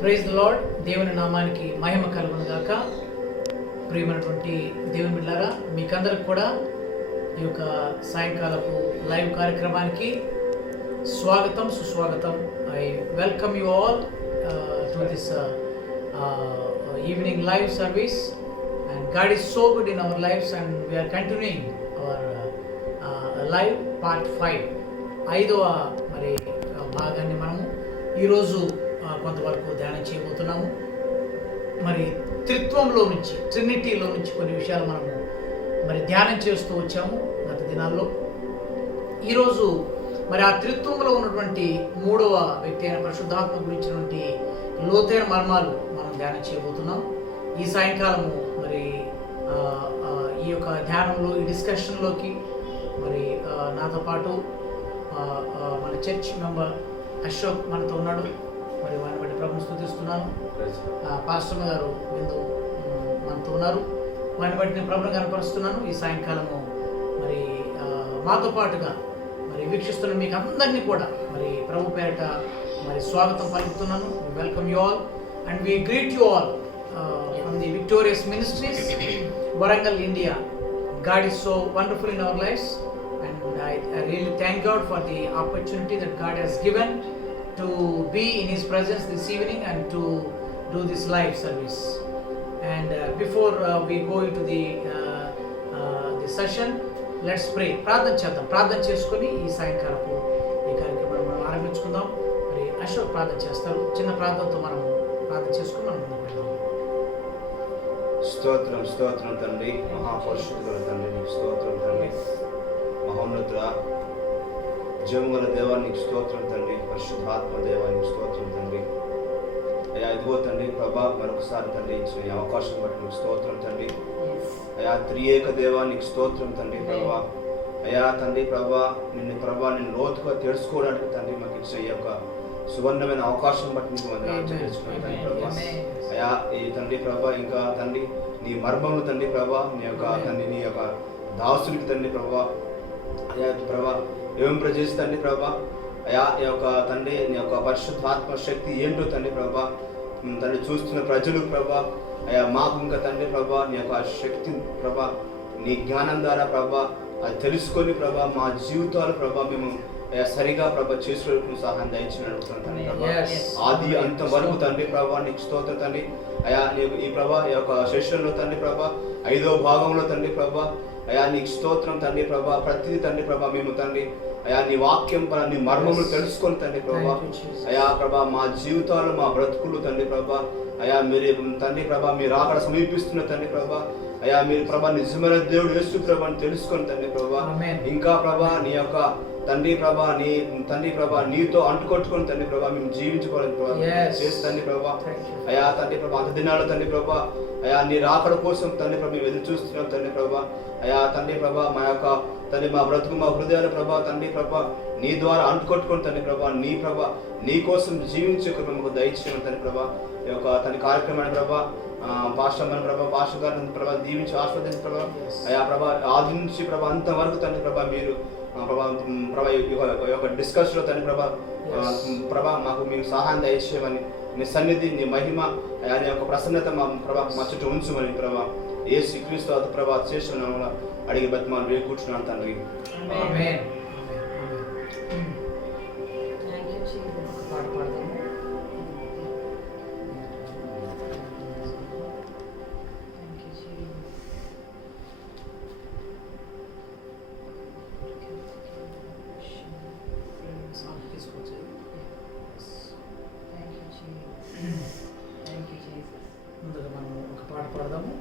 Praise the lord. దేవుని నామానికి మహిమ కలుగును గాక. ప్రియమైనటువంటి దేవుని బిడ్డలారా, మీకందరికి కూడా ఈ యొక్క సాయంకాలపు లైవ్ కార్యక్రమానికి స్వాగతం, సుస్వాగతం. I welcome you all to this evening live service, and God is so good in our lifes, and we're continuing our live part 5, 5వ మరి భాగాన్ని మనము ఈరోజు కొంతవరకు ధ్యానం చేయబోతున్నాము. మరి త్రిత్వంలో నుంచి, ట్రినిటీలో నుంచి కొన్ని విషయాలు మనము మరి ధ్యానం చేస్తూ వచ్చాము గత దినాల్లో. ఈరోజు మరి ఆ త్రిత్వంలో ఉన్నటువంటి 3వ వ్యక్తి అయిన పరిశుద్ధాత్మ గురించినటువంటి లోతైన మర్మాలు మనం ధ్యానం చేయబోతున్నాం. ఈ సాయంకాలము మరి ఈ యొక్క ధ్యానంలో, ఈ డిస్కషన్లోకి మరి నాతో పాటు మన చర్చ్ మెంబర్ అశోక్ మనతో ఉన్నాడు. మరి వారిని బట్టి ప్రభుని స్తుతిస్తున్నాను. పాస్టర్ గారు బిందు మనతో ఉన్నారు. వారిని బట్టి నేను ప్రభుని కనపరుస్తున్నాను. ఈ సాయంకాలము మరి మాతో పాటుగా మరి వీక్షిస్తున్న మీకు అందరినీ కూడా మరి ప్రభు పేరిట మరి స్వాగతం పలుకుతున్నాను. Welcome you all and we greet you all from the victorious ministries, Warangal, India. God is so wonderful in our lives, and I really thank God for the opportunity that God has given to be in His presence this evening and to do this live service. And before we go into the session, let's pray. ప్రార్థన చేద్దాం. ప్రార్థన చేసుకొని ఈ సాయంకాలపు ఈ కార్యక్రమాన్ని మనం ఆరంభించుకుందాం. మరి అశోక్ ప్రార్థన చేస్తారు. చిన్న ప్రార్థనతో మనం ప్రార్థన చేసుకుని మనం ముందుకు వెళ్దాం. స్తోత్రం, స్తోత్రం తండ్రి, మహాపరిశుద్ధుల తండ్రి, నీకు స్తోత్రం తండ్రి, మహోన్నతుడ జీవగల దేవానికి స్తోత్రం తండ్రి, పరిశుద్ధాత్మ దేవానికి స్తోత్రం తండ్రి. అయ్యా ఇదిగో తండ్రి ప్రభా, మరొకసారి తండ్రి ఇచ్చిన ఈ అవకాశం బట్టి నీకు స్తోత్రం తండ్రి. అయా త్రియేక దేవానికి స్తోత్రం తండ్రి ప్రభా. అయా తండ్రి ప్రభా, నిన్ను లోతుగా తెలుసుకోవడానికి తండ్రి మాకు ఇచ్చిన ఈ యొక్క సువర్ణమైన అవకాశం బట్టి నీకు వందనాలు చెల్లించుకున్నాను తండ్రి ప్రభా. అయా ఈ తండ్రి ప్రభా, ఇంకా తండ్రి నీ మర్మములు తండ్రి ప్రభా, నీ యొక్క తండ్రి నీ యొక్క దాసునికి తండ్రి ప్రభా, అయా ప్రభా ఏం ప్రజేసి తండ్రి ప్రభా, అయా ఈ యొక్క తండ్రి నీ యొక్క పరిశుద్ధాత్మ శక్తి ఏంటో తండ్రి ప్రభా, తండ్రి చూస్తున్న ప్రజలు ప్రభా, అయా మాకు ఇంకా తండ్రి ప్రభా నీ యొక్క శక్తి ప్రభా, నీ జ్ఞానం ద్వారా ప్రభా అది తెలుసుకొని ప్రభా మా జీవితాలు ప్రభా మేము సరిగా ప్రభా చేసుకోవడానికి సహాయం దయచేయమని తండ్రి ప్రభా. ఆది అంత వరకు తండ్రి ప్రభా నీకు స్తోత్రం తండ్రి. అయా నీకు ఈ ప్రభా ఈ యొక్క సెషన్లో తండ్రి ప్రభా 5వ భాగంలో తండ్రి ప్రభా, అయా నీకు స్తోత్రం తండ్రి ప్రభా. ప్రతిదీ తండ్రి ప్రభా మేము తండ్రి అయా నీ వాక్యం నీ మర్మములు తెలుసుకొని తండ్రి ప్రభా, అయా ప్రభా మా జీవితాలు మా బ్రతుకులు తండ్రి ప్రభా, అయా మీరు తండ్రి ప్రభా మీరు అక్కడ సమీపిస్తున్న తండ్రి ప్రభా, అయా మీరు ప్రభా నిజమైన దేవుడు యేసు ప్రభా అని తెలుసుకొని తండ్రి ప్రభా, ఇంకా ప్రభా నీ యొక్క తండ్రి ప్రభా నీ తండ్రి ప్రభా నీతో అంటుకొట్టుకొని తండ్రి ప్రభా మేము జీవించుకోవాలని ప్రభా చేసి తండ్రి ప్రభా. అయా తండ్రి ప్రభా అంత దినాలు తండ్రి ప్రభా, అయా నీ రాకడ కోసం తండ్రి ప్రభా మేము ఎదురు చూస్తున్నాం తండ్రి ప్రభా. అయా తండ్రి ప్రభా మా యొక్క తండ్రి మా బ్రతుకు మా హృదయాలు ప్రభా తండ్రి ప్రభా నీ ద్వారా అంటుకొట్టుకొని తండ్రి ప్రభా నీ ప్రభా నీ కోసం జీవించే మాకు దయచేయడం తండ్రి ప్రభా. ఈ యొక్క తండ్రి కార్యక్రమాన్ని ప్రభా పాస్టర్ ప్రభా, పాస్టర్ గారిని ప్రభా దీవించి ఆస్వాదించి ప్రభా, అయా ప్రభా ఆది నుంచి ప్రభా అంతవరకు తండ్రి ప్రభా మీరు ప్రభా ఈ యొక్క డిస్కస్లో తండ్రి ప్రభా ప్రభా మాకు మీరు సహాయం దయచేయమని, నీ సన్నిధి నీ మహిమ అయా నీ యొక్క ప్రసన్నత మా ప్రభా మా చుట్టూ ఉంచుమని ప్రభా యేసు క్రీస్తు అత ప్రభా చేసిన అడిగి బతిమాలు వేయి కూర్చున్నాను తండ్రి. ముందుగా మనం ఒక పాట పాడదాము.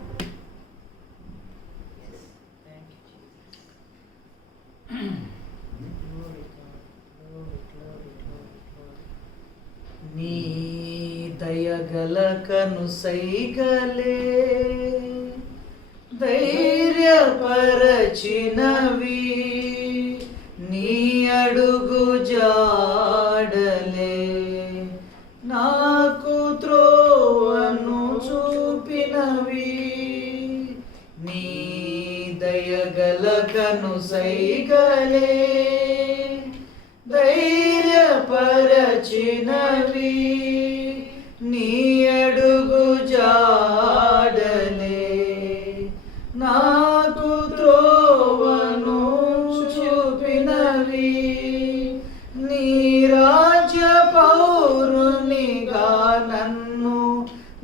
నీ దయగల కను సైగలే ధైర్యపరచినవి, నీ అడుగు జాడలే నాకు త్రోవను చూపినవి, నీ దయగల కను సైగలే ధైర్యపరచినవి, నీ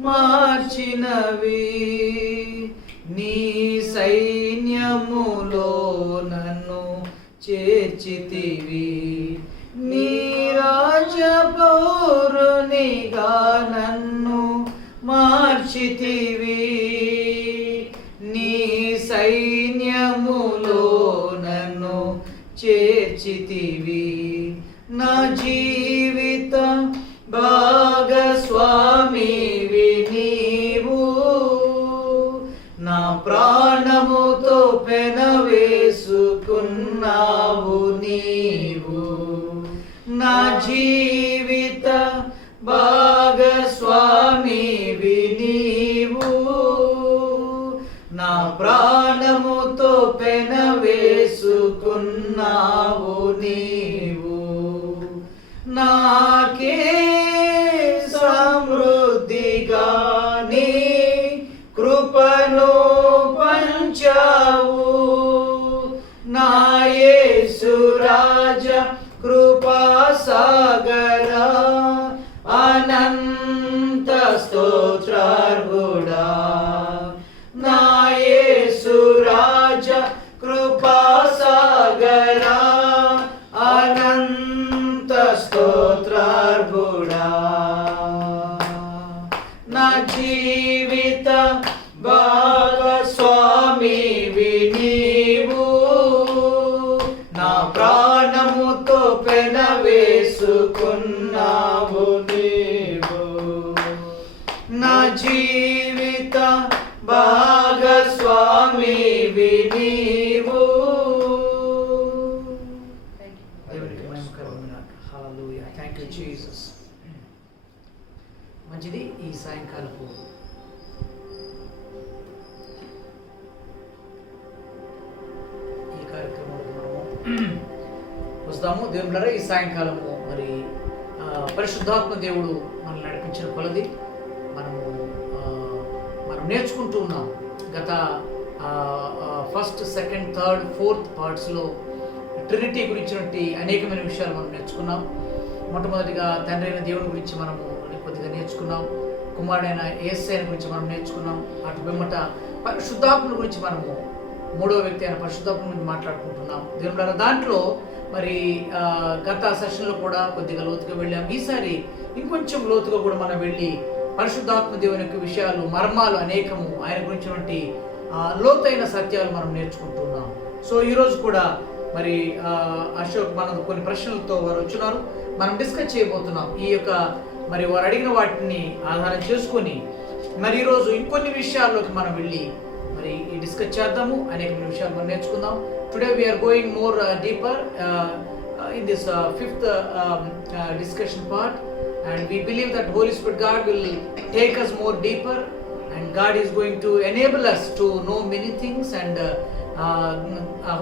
మార్చినవి, నీ సైన్యములో నన్ను చేర్చితివి, నీ రాజపౌరునిగా నన్ను మార్చితివి, నీ సైన్యములో నన్ను చేర్చితివి, నా జీవిత భాగస్వామివి నీవు, నా ప్రాణముతో పెనవేసుకున్నావు నీవు, నా జీవిత భాగస్వామివి నీవు, నా ప్రాణముతో పెనవేసుకున్నావు నీవు, నాకే సమృద్ధిగా నీ కృపను పంచావు, నా యేసు రాజా కృపా సాగరా, అనంత స్తోత్రార్హుడా, నా యేసు రాజా కృపా సాగరా, అనంత స్తోత్రార్హుడా, నా జీవిత భాగస్వామివి నీవు, నా ప్రాణముతో పెనవేసుకున్నావు నీవు, నా జీవిత భాగస్వామివి నీవు. దేవునికి మహిమ కలుగునుగాక. హల్లెలూయా. Thank you Jesus. మంచిది. ఈ సాయంకాలపు ఈ కార్యక్రమంలో మనము వస్తాము. దేవుళ్ళారా, ఈ సాయంకాలము మరి పరిశుద్ధాత్మ దేవుడు మనల్ని నడిపించిన కొలది మనం నేర్చుకుంటూ ఉన్నాం. గత ఫస్ట్, సెకండ్, థర్డ్, ఫోర్త్ పార్ట్స్లో ట్రినిటీ గురించినటువంటి అనేకమైన విషయాలు మనం నేర్చుకున్నాం. మొట్టమొదటిగా తండ్రి అయిన దేవుని గురించి మనము కొద్దిగా నేర్చుకున్నాం. కుమారుడైన యేసయ్య గురించి మనం నేర్చుకున్నాం. అటు వెంబట పరిశుద్ధాత్మ గురించి మనము మూడవ వ్యక్తి అయిన పరిశుద్ధాత్మ గురించి మాట్లాడుకుంటున్నాం. దేవుళ్ళారా, దాంట్లో మరి గత సెషన్లో కూడా కొద్దిగా లోతుగా వెళ్ళాం. ఈసారి ఇంకొంచెం లోతుగా కూడా మనం వెళ్ళి పరిశుద్ధాత్మ దేవుని యొక్క విషయాలు, మర్మాలు అనేకము, ఆయన గురించినటువంటి లోతైన సత్యాలు మనం నేర్చుకుంటున్నాం. సో ఈరోజు కూడా మరి అశోక్ మనం కొన్ని ప్రశ్నలతో వారు వచ్చినారు. మనం డిస్కస్ చేయబోతున్నాం. ఈ యొక్క మరి వారు అడిగిన వాటిని ఆధారం చేసుకొని మరి ఈరోజు ఇంకొన్ని విషయాల్లోకి మనం వెళ్ళి మరి డిస్కస్ చేద్దాము. అనేక విషయాలు మనం నేర్చుకుందాం. Today we're going more deeper in this fifth discussion part, and we believe that Holy Spirit God will take us more deeper, and God is going to enable us to know many things, and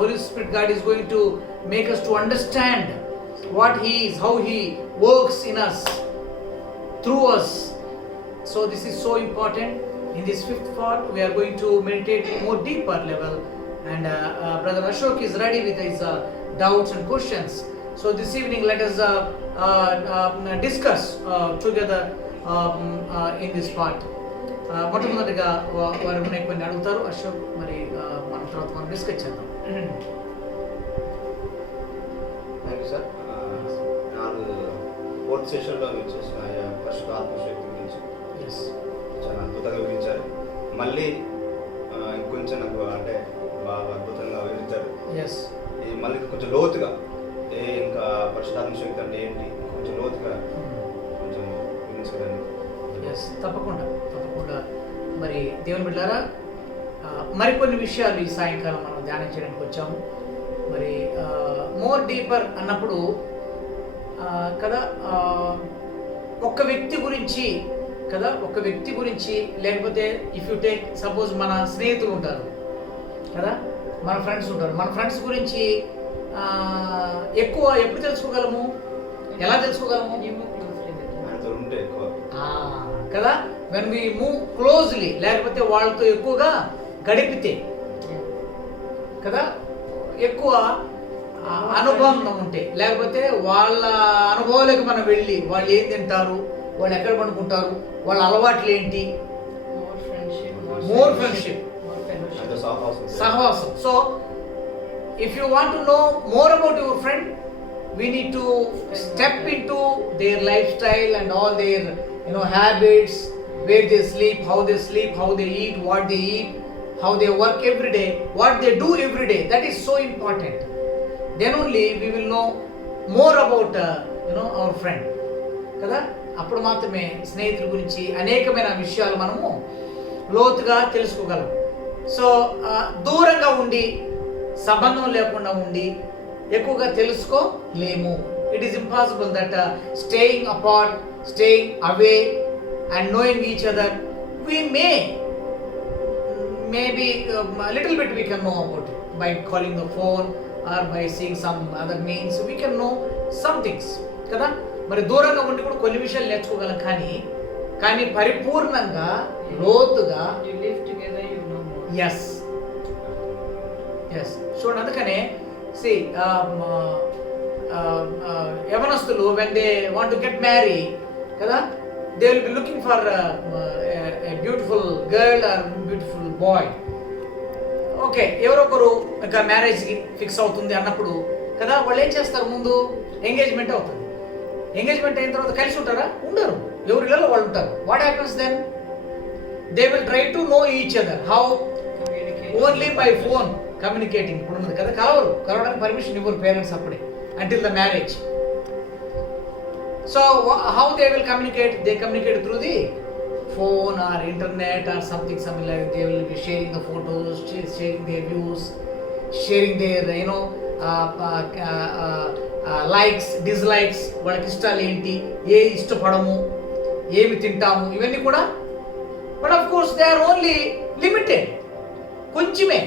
Holy Spirit God is going to make us to understand what He is, how He works in us, through us. So this is so important. In this fifth part we are going to meditate more deeper level, and Brother Ashok is ready with his doubts and questions. So this evening let us discuss together in this part. మొట్టమొదటిగా వారు కొన్ని అడుగుతారు. అశోక్ మరి మన తర్వాత మనం discuss చేద్దాం. Thank you sir. నాకు ఫోర్త్ సెషన్లో విచ్చేసిన పరిశుద్ధాత్మ శక్తి గురించి చాలా అద్భుతంగా వివరించారు. మళ్ళీ ఇంకొంచెం నాకు అంటే బాగా అద్భుతంగా వివరించారు. మళ్ళీ కొంచెం లోతుగా ఇంకా పరిశుద్ధాత్మ శక్తి అంటే ఏంటి కొంచెం లోతుగా కొంచెం వివరించగలను. తప్పకుండా మరి దేవుని బిడ్డలారా, మరికొన్ని విషయాలు ఈ సాయంకాలం మనం ధ్యానం చేయడానికి వచ్చాము. మరి మోర్ డీపర్ అన్నప్పుడు కదా ఒక వ్యక్తి గురించి కదా, ఒక వ్యక్తి గురించి, లేకపోతే ఇఫ్ యు టేక్ సపోజ్ మన స్నేహితులు ఉంటారు కదా, మన ఫ్రెండ్స్ ఉంటారు. మన ఫ్రెండ్స్ గురించి ఎక్కువ ఎప్పుడు తెలుసుకోగలము, ఎలా తెలుసుకోగలము కదా, వెన్ వి మూవ్ క్లోజ్లీ, లేకపోతే వాళ్ళతో ఎక్కువగా గడిపితే కదా, ఎక్కువ అనుబంధం ఉంటే, లేకపోతే వాళ్ళ అనుభవాలకు మనం వెళ్ళి వాళ్ళు ఏం తింటారు, వాళ్ళు ఎక్కడ పడుకుంటారు, వాళ్ళ అలవాట్లు ఏంటి, More friendship. More friendship, More fellowship. అంత సహవాసం సహవాసం. So if you want to know more about your friend, we need to step into their lifestyle and all their habits, where they sleep, how they eat, what they eat, how they work every day, what they do every day. That is so important. Then only we will know more about our friend కదా. అప్పుడు మాత్రమే స్నేహితుల గురించి అనేకమైన విషయాలు మనము లోతుగా తెలుసుకోగలం. So దూరంగా ఉండి సంబంధం లేకుండా ఉండి ఎక్కువగా తెలుసుకోలేము. It is impossible that staying apart, staying away and knowing each other, we maybe a little bit we can know about it by calling the phone or by seeing some other means we can know some things కదా. మరి దూరంగా ఉండి కూడా కొన్ని విషయాలు నేర్చుకోగలం, కానీ పరిపూర్ణంగా లోతుగా You live together, you know more. Yes చూడండి. అందుకనే see యవనస్తులు when they want to get married కదా, they will be looking for a beautiful girl or beautiful boy. Okay, ఎవరో ఒకరు ఇంకా మ్యారేజ్కి ఫిక్స్ అవుతుంది అన్నప్పుడు కదా, వాళ్ళు ఏం చేస్తారు, ముందు ఎంగేజ్మెంట్ అవుతుంది. ఎంగేజ్మెంట్ అయిన తర్వాత కలిసి ఉంటారా? ఉండరు, ఎవరి ఇళ్ళలో వాళ్ళు ఉంటారు. What happens then? They will try to know each other. How? Communicate. Only by phone communicating. ఇప్పుడు ఉన్నది కదా, కలవడానికి పర్మిషన్ ఇవ్వరు పేరెంట్స్ అప్పుడే, until the marriage. So how they will communicate? They communicate through the phone or internet or something like they will be sharing the photos, sharing their views, sharing their likes, dislikes, వాళ్ళకి ఇష్టాలు ఏంటి, ఏ ఇష్టపడము, ఏమి తింటాము, ఇవన్నీ కూడా. But of course they are only limited, కొంచెమే,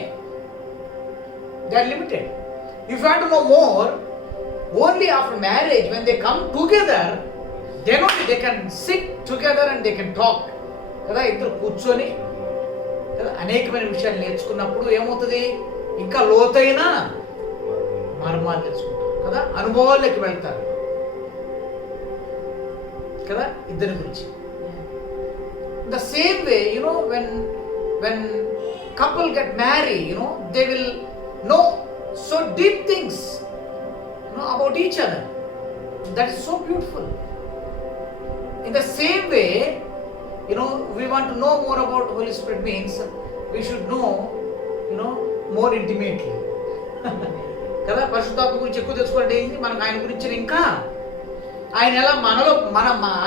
they are limited. If you want to know more, only after marriage when they come together, then only they can sit together and they can talk కదా. ఇద్దరు కూర్చొని కదా అనేకమైన విషయాలు నేర్చుకున్నప్పుడు ఏమవుతుంది, ఇంకా లోతైన మర్మాలు తెలుసుకుంటారు కదా, అనుభవాల్లోకి వెళ్తారు కదా ఇద్దరి గురించి. The same way when couple get married, they will know so deep things about each other. That is so beautiful. In the same way, we want to know more about Holy Spirit means we should know more intimately కదా. పరిశుద్ధాత్మ గురించి ఎక్కువ తెలుసుకోవాలంటే ఏంటి, మనకు ఆయన గురించి ఇంకా ఆయన ఎలా మనలో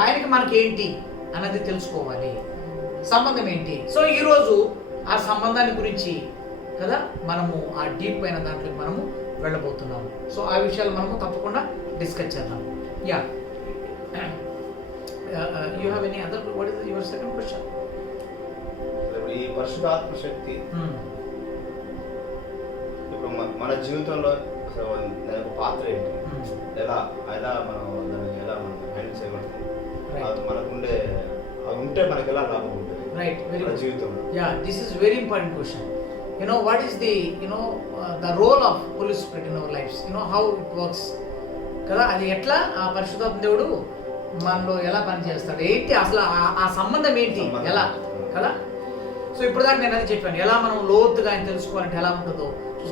ఆయనకి మనకి ఏంటి అన్నది తెలుసుకోవాలి, సంబంధం ఏంటి. సో ఈరోజు ఆ సంబంధాన్ని గురించి కదా మనము ఆ డీప్ అయిన దాంట్లో మనము వెళ్ళబోతున్నాము. సో ఆ విషయాలు మనము తప్పకుండా డిస్కస్ చేద్దాం. Yeah, you have any other, what is your second question? ఈ పరిశుద్ధాత్మ శక్తి ఇప్పుడు మన జీవితంలో దాని యొక్క పాత్ర ఏంటి, ఎలా మనం దాన్ని ఎలా మనం హ్యాండిల్ చేయబడుతుంది, అది మనకుండే అది ఉంటే మనకి ఎలా లాభం ఉంటుంది రైట్, వెరీ మన గుడ్. జీవితంలో. Yeah, this is very important question. what is the role of Holy Spirit in our lives, how it works కదా. అది ఎట్లా ఆ పరిశుద్ధాత్మ దేవుడు మనలో ఎలా పనిచేస్తాడు, ఏంటి అసలు ఆ సంబంధం ఏంటి, ఎలా కదా. సో ఇప్పుడు దాకా నేను అది చెప్పాను, ఎలా మనం లోతుగా ఆయన తెలుసుకోవాలంటే ఎలా ఉంటుందో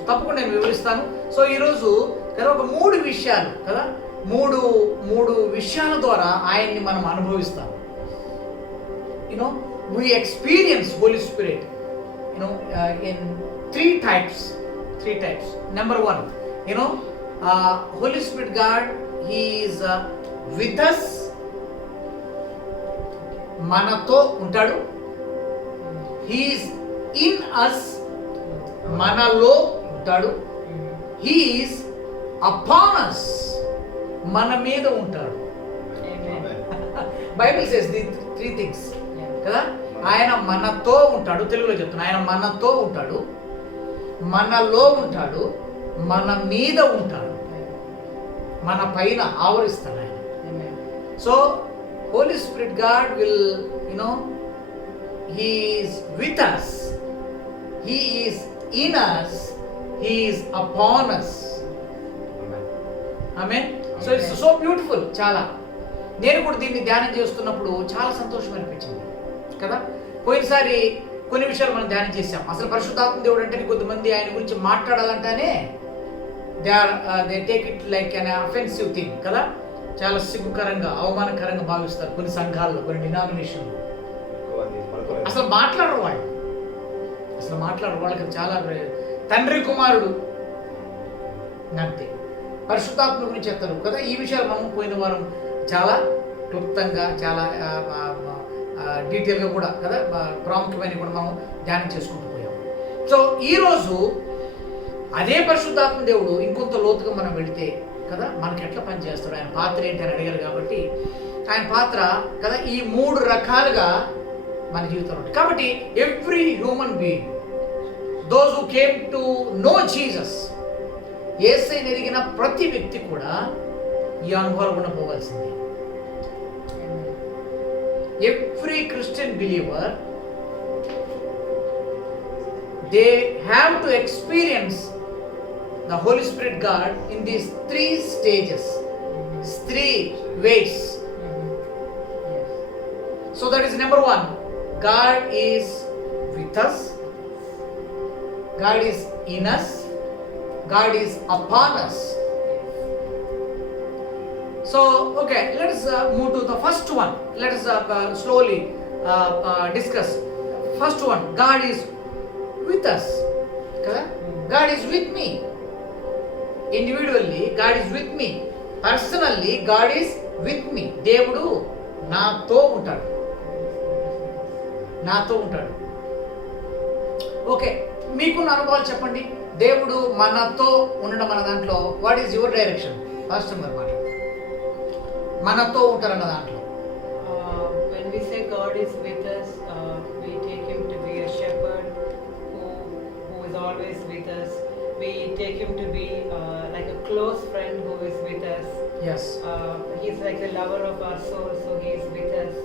తప్పకుండా నేను వివరిస్తాను. సో ఈరోజు కదా ఒక 3 విషయాలు కదా, మూడు విషయాల ద్వారా ఆయన్ని మనం అనుభవిస్తాం. we experience Holy Spirit in three types. Number 1, Holy Spirit God, He is with us, మనతో ఉంటాడు. He is in us, మనలో ఉంటాడు. He is upon us, మన మీద ఉంటాడు. బైబిల్ సేస్ ది 3 things కదా. ఆయన మనతో ఉంటాడు, తెలుగులో చెప్తున్నా, ఆయన మనతో ఉంటాడు, మనలో ఉంటాడు, మన మీద ఉంటాడు, మన పైన ఆవరిస్తాడు ఆయన. So Holy Spirit God will, He is with us, He is in us, He is upon us. Amen. So it's so beautiful, చాలా నేను కూడా దీన్ని ధ్యానం చేస్తున్నప్పుడు చాలా సంతోషం అనిపించింది కదా. పోయినసారి కొన్ని విషయాలు మనం ధ్యానం చేశాం. అసలు పరిశుద్ధాత్మ దేవుడు అంటే కొద్దిమంది ఆయన గురించి మాట్లాడాలంటేనే they take it like an offensive thing కదా. చాలా సిగ్గుకరంగా అవమానకరంగా భావిస్తారు కొన్ని సంఘాల్లో, కొన్ని డినామినేషన్లు. అసలు మాట్లాడరు వాళ్ళు, వాళ్ళకి చాలా తండ్రి కుమారుడు అంతే. పరిశుద్ధాత్మ గురించి చెప్తారు కదా. ఈ విషయాలు మనం పోయిన వారం చాలా క్లుప్తంగా, చాలా డీటెయిల్గా కూడా కదా, ప్రాముఖ్యమైన కూడా మనం ధ్యానం చేసుకుంటూ పోయాం. సో ఈరోజు అదే పరిశుద్ధాత్మ దేవుడు ఇంకొంత లోతుగా మనం వెళితే కదా మనకి ఎట్లా పనిచేస్తాడు, ఆయన పాత్ర ఏంటి అని అడిగారు కాబట్టి ఆయన పాత్ర కదా ఈ 3 రకాలుగా మన జీవితంలో ఉంటుంది. కాబట్టి every human being, those who came to know Jesus, యేసయ్యను ఎరిగిన ప్రతి వ్యక్తి కూడా ఈ అనుభవాలు కూడా పోవాల్సిందే. Every Christian believer, they have to experience the Holy Spirit God in these 3 stages, 3 ways. Yes. So that is number 1, God is with us, God is in us, God is upon us. So, okay, let us move to the first one. Let us slowly discuss. First one, God is with us. Okay? God is with me. Individually, God is with me. Personally, God is with me. దేవుడు నాతో ఉంటాడు. Okay, మీకున్న అనుభవాలు చెప్పండి. దేవుడు మనతో ఉండడం మన దాంట్లో what is your direction? Pastor గారు మాట్లాడు. మనతో ఉంటారన్న దాంట్లో When we say God is with us, we take him to be a shepherd who is always with us. We take him to be like a close friend who is with us. yes He's like the lover of our soul, so he is with us.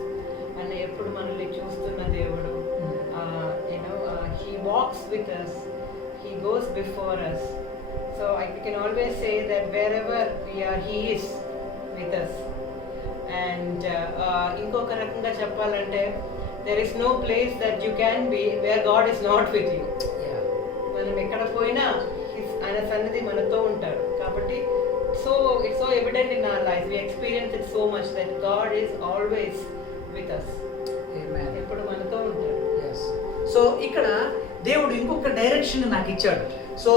And ఎప్పుడు మనల్ని చూస్తున్న దేవుడు, he walks with us, he goes before us. So I can always say that wherever we are, he is with us. And ఇంకొక రకంగా చెప్పాలంటే there is no place that you can be where God is not with you. మనం ఎక్కడ పోయినా ఆయన సన్నిధి మనతో ఉంటాడు. కాబట్టి it's so evident in our life. We experience it so much that God is always with us. Amen. ఎప్పుడు మనతో ఉంటాడు. yes సో ఇక్కడ దేవుడు ఇంకొక డైరెక్షన్ నాకు ఇచ్చాడు. సో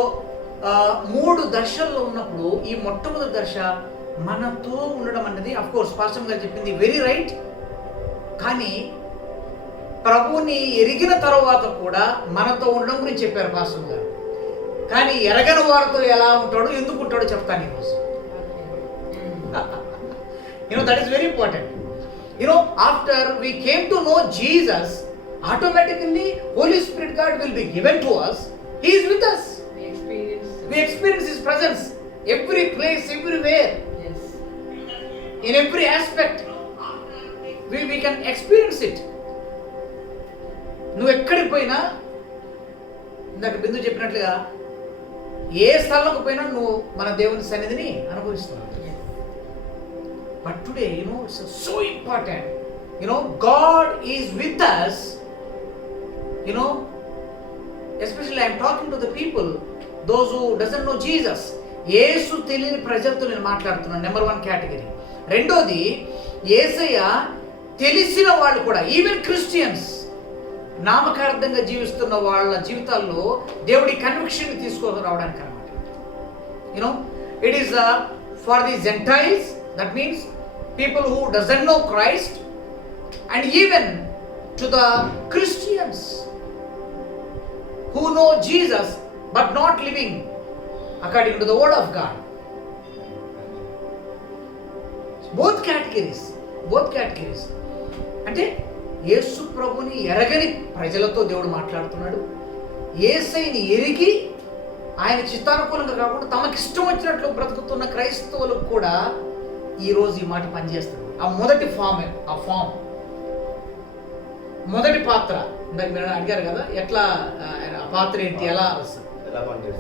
3 దశల్లో ఉన్నప్పుడు ఈ మొట్టమొదటి దశ మనతో ఉండడం అన్నది అఫ్ కోర్స్ పాస్టర్ గారు చెప్పింది వెరీ రైట్. కానీ ప్రభువుని ఎరిగిన తర్వాత కూడా మనతో ఉండడం గురించి చెప్పారు పాస్టర్ గారు. కానీ ఎరగని వారితో ఎలా ఉంటాడో, ఎందుకు ఉంటాడో చెప్తాను ఈరోజు. that is very important. After we came to know Jesus, automatically Holy Spirit God will be given to us. He is with us. We experience his presence every place, everywhere. Yes. In every aspect we can experience it. నువ్వు ఎక్కడికి పోయినా, ఇందాక బిందు చెప్పినట్లుగా ఏ స్థలంలోకి పోయినా నువ్వు మన దేవుని సన్నిధిని అనుభవిస్తున్నావు. But today it's so important. God is with us. Especially I am talking to the people, those who doesn't know Jesus. యేసు తెలియని ప్రజలతో నేను మాట్లాడుతున్నాను. Number 1 category. రెండోది, యేసయ్య తెలిసిన వాళ్ళు కూడా, ఈవెన్ క్రిస్టియన్స్, నామకార్థంగా జీవిస్తున్న వాళ్ళ జీవితాల్లో దేవుడి కన్విక్షన్ తీసుకురావడానికి అనమాట. It is for the Gentiles, that means people who doesn't know Christ, and even to the Christians who know Jesus but not living according to the word of God. Both categories. అంటే యేసు ప్రభుని ఎరగని ప్రజలతో దేవుడు మాట్లాడుతున్నాడు. యేసయ్యని ఎరిగి ఆయన చిత్తానుకూలంగా కాకుండా తమకిష్టం వచ్చినట్లు బ్రతుకుతున్న క్రైస్తవులకు కూడా ఈరోజు ఈ మాట పనిచేస్తుంది. ఆ మొదటి ఫామ్ మొదటి పాత్ర ఇందాక మీరు అడిగారు కదా, ఎట్లా ఆ పాత్ర ఏంటి,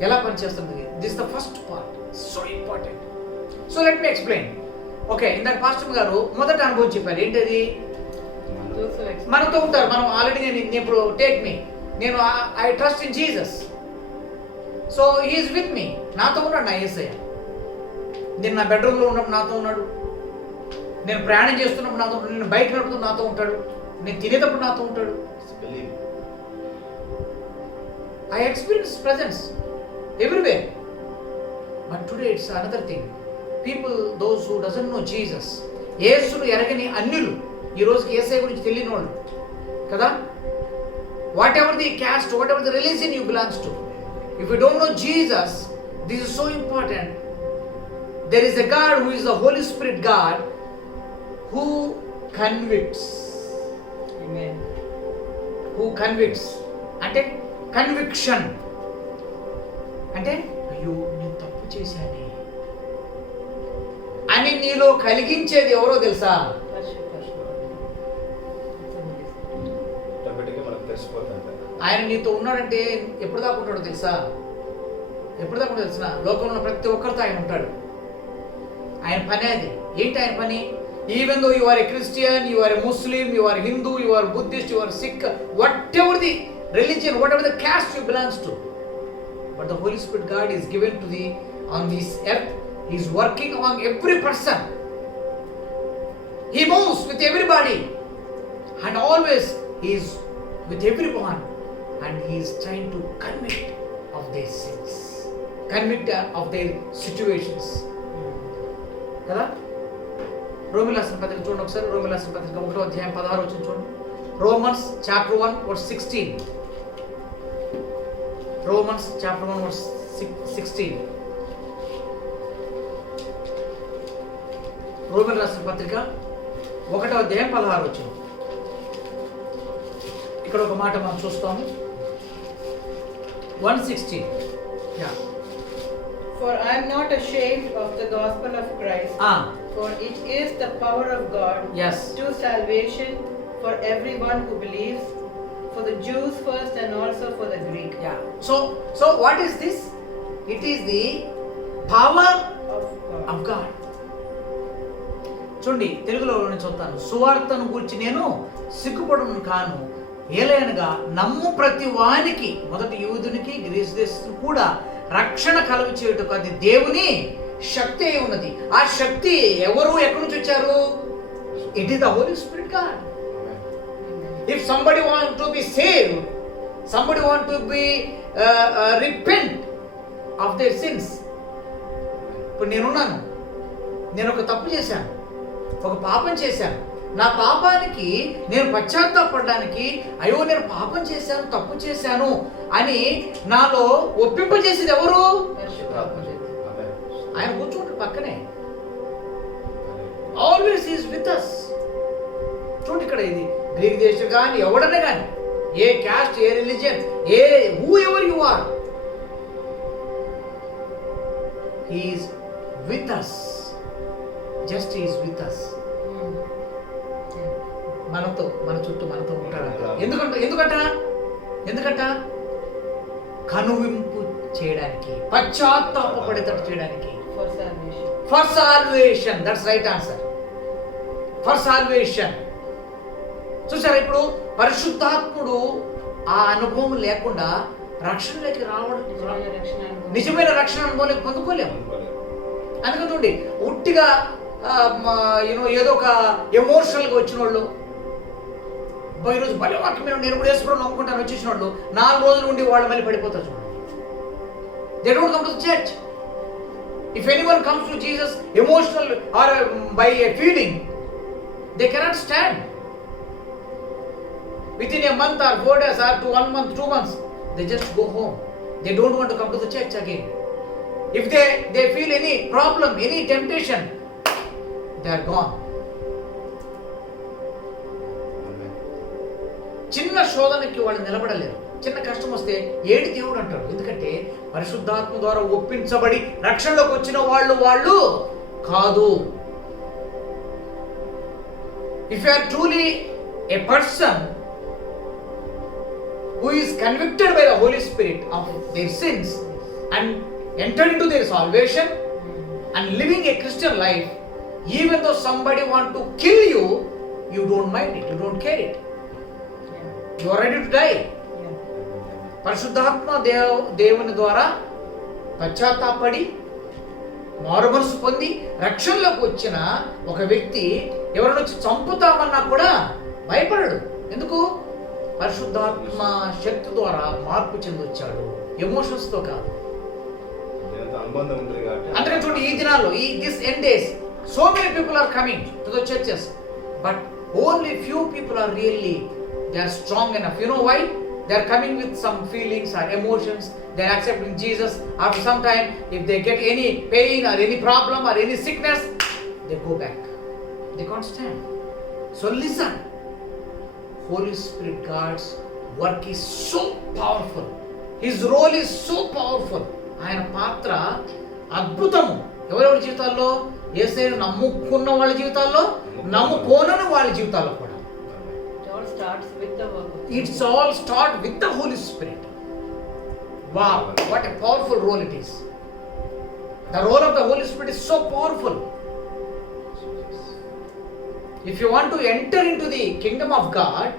ఎలా పనిచేస్తుంది. This the first part, so important. So let me explain. Okay, ఇందాక పాస్టర్ గారు మొదటి అనుభవం చెప్పారు. ఏంటది? Those who expect- మనతో ఉంటారు. మనం ఆల్రెడీ నేను ఇప్పుడు టేక్ మీ, నేను I trust in Jesus, so he is with me. నాతో ఉన్నాడు నా యేసయ్య. నేను నా బెడ్రూమ్లో ఉన్నప్పుడు నాతో ఉన్నాడు, నేను ప్రయాణం చేస్తున్నప్పుడు నాతో ఉంటాడు, నేను బైక్ నడుపుతూ నాతో ఉంటాడు, నేను తినేటప్పుడు నాతో ఉంటాడు. Believe. I experience presence everywhere. But today it's another thing. People, those who doesn't know Jesus, యేసును ఎరగని అన్యులు, ఈ రోజుకి యేసయ్య గురించి తెలియని వాళ్ళు కదా. Whatever the caste, whatever the religion you belongs to, if you don't know Jesus, this is so important. There is a God who is the Holy Spirit God who convicts. Amen. Who convicts అంటే conviction అంటే అయ్యో నేను తప్పు చేశానే అని నీలో కలిగించేది ఎవరో తెలుసా? ఆటోమేటిక్గా మనకు తెలిసిపోతుంది. ఆయన నీతో ఉన్నాడంటే ఎప్పుడు దాకా ఉంటాడో తెలుసా? ఎప్పుడు దాకా ఉంటాడో తెలుసా? లోకంలో ఉన్న ప్రతి ఒక్కరితో ఆయన ఉంటాడు. ఆయన పని అది. ఏంటి ఆయన పని? Even though you are a Christian, you are a Muslim, you are Hindu, you are Buddhist, you are Sikh, whatever the religion, whatever the caste you belongs to, but the Holy Spirit God is given to the on this earth. He is working among every person. He moves with everybody and always he is with everyone, and he is trying to convict of their sins, convict of their situations. కదా? రోమీయుల రాసిన పత్రిక చూడండి ఒకసారి. రోమీయుల రాసిన పత్రిక 1వ అధ్యాయం 16వ వచనం చూడండి. Romans chapter 1 verse 16. Romans chapter 1 verse 16. Roman రాసిన పత్రిక 1వ అధ్యాయం 16వ వచనం. ఇక్కడ ఒక మాట మనం చూస్తాము. 1:16. Yeah. For I am not ashamed of the gospel of Christ, for it is the power of God Yes. to salvation for everyone who believes, for the Jews first and also for the Greek. Yeah. So what is this? It is the power of God. చూడండి, తెలుగులో నేను చెప్తాను. సువార్తను గురించి నేను సిగ్గుపడను కాను, ఏలయనగా నమ్ము ప్రతి వానికి, మొదటి యూదునికి గ్రీసు దేశస్తునికి కూడా రక్షణ కలుగు చేయుటకు అది దేవుని శక్తి అయి ఉన్నది. ఆ శక్తి ఎవరు, ఎక్కడి నుంచి వచ్చారు? It is the Holy Spirit God. If somebody want to be saved, somebody want to be repent of their sins. ఇప్పుడు నేనున్నాను, నేను ఒక తప్పు చేశాను, ఒక పాపం చేశాను. నా పాపానికి నేను పశ్చాత్తాపడడానికి, అయ్యో నేను పాపం చేశాను, తప్పు చేశాను అని నాలో ఒప్పింపజేసేది ఎవరు? ఆయన కూర్చుంటాడు పక్కనే. Always is with us. చూడండి ఇక్కడ, ఇది గ్రీక్ దేశం కానీ ఎవడనే కానీ, ఏ క్యాస్ట్, ఏ రిలీజియన్, ఏ whoever you are, he is with us. Just he is with us. మనతో, మన చుట్టూ మనతో ఉంటాడు. ఎందుకంట కనువింపు చేయడానికి, పశ్చాత్తాపపడేటట్టు చేయడానికి. For salvation. For salvation. That's right answer. For salvation. చూసారా, ఇప్పుడు పరిశుద్ధాత్ముడు ఆ అనుభవం లేకుండా రక్షణలోకి రావడం, నిజమైన రక్షణ అనుభవం పొందుకోలేము. అందుకని చూడండి, ఉట్టిగా ఏదో ఒక ఎమోషనల్గా వచ్చిన వాళ్ళు, ఈరోజు భలే వాక్యం నేను కూడా వేసుకుని నమ్ముకుంటాను వచ్చేసిన వాళ్ళు 4 రోజులు ఉండి వాళ్ళు మళ్ళీ పడిపోతారు. చూడండి, they don't come to the church. If anyone comes to Jesus emotional or by a feeling, they cannot stand. Within a month or 4 days or 1 month, 2 months, they just go home. They don't want to come to the church again. If they feel any problem, any temptation, they are gone. చిన్న శోధనకి వాళ్ళు నిలబడలేరు. చిన్న కష్టం వస్తే ఏడు దేవుడు అంటారు. ఎందుకంటే పరిశుద్ధాత్మ ద్వారా ఒప్పించబడి రక్షణలోకి వచ్చిన వాళ్ళు కాదు. If you are truly a person who is convicted by the Holy Spirit of their sins and entered into their salvation and living a Christian life, Even though somebody want to kill you, you don't mind it, you don't care it. Yeah. You are ready to die. Yeah. పరిశుద్ధాత్మ దేవుని ద్వారా పశ్చాత్తాపడి మారు మనసు పొంది రక్షణలోకి వచ్చిన ఒక వ్యక్తి ఎవరైనా వచ్చి చంపుతామన్నా కూడా భయపడడు. ఎందుకు? పరిశుద్ధాత్మ శక్తి ద్వారా మార్పు చెందొచ్చాడు, ఎమోషన్స్తో కాదు. దీనితో అనుబంధం ఉంటుంది కాబట్టి అందుకని చూడండి, ఈ దినాల్లో ఈ this end days so many people are coming to the churches, but only few people are really they are strong enough. You know why? They are coming with some feelings or emotions. They are accepting Jesus. After some time, if they get any pain or any problem or any sickness, they go back. They can't stand. So listen. Holy Spirit God's work is so powerful. His role is so powerful. ఆయన పాత్ర అద్భుతము. ఎవరెవరి జీవితాల్లో? యేసయ్యను నమ్ముకున్న వాళ్ళ జీవితాల్లో, నమ్ముకోనని వాళ్ళ జీవితాల్లో కూడా. It all starts with the work of It's all start with the Holy Spirit. Wow, what a powerful role it is. The role of the Holy Spirit is so powerful. If you want to enter into the kingdom of God,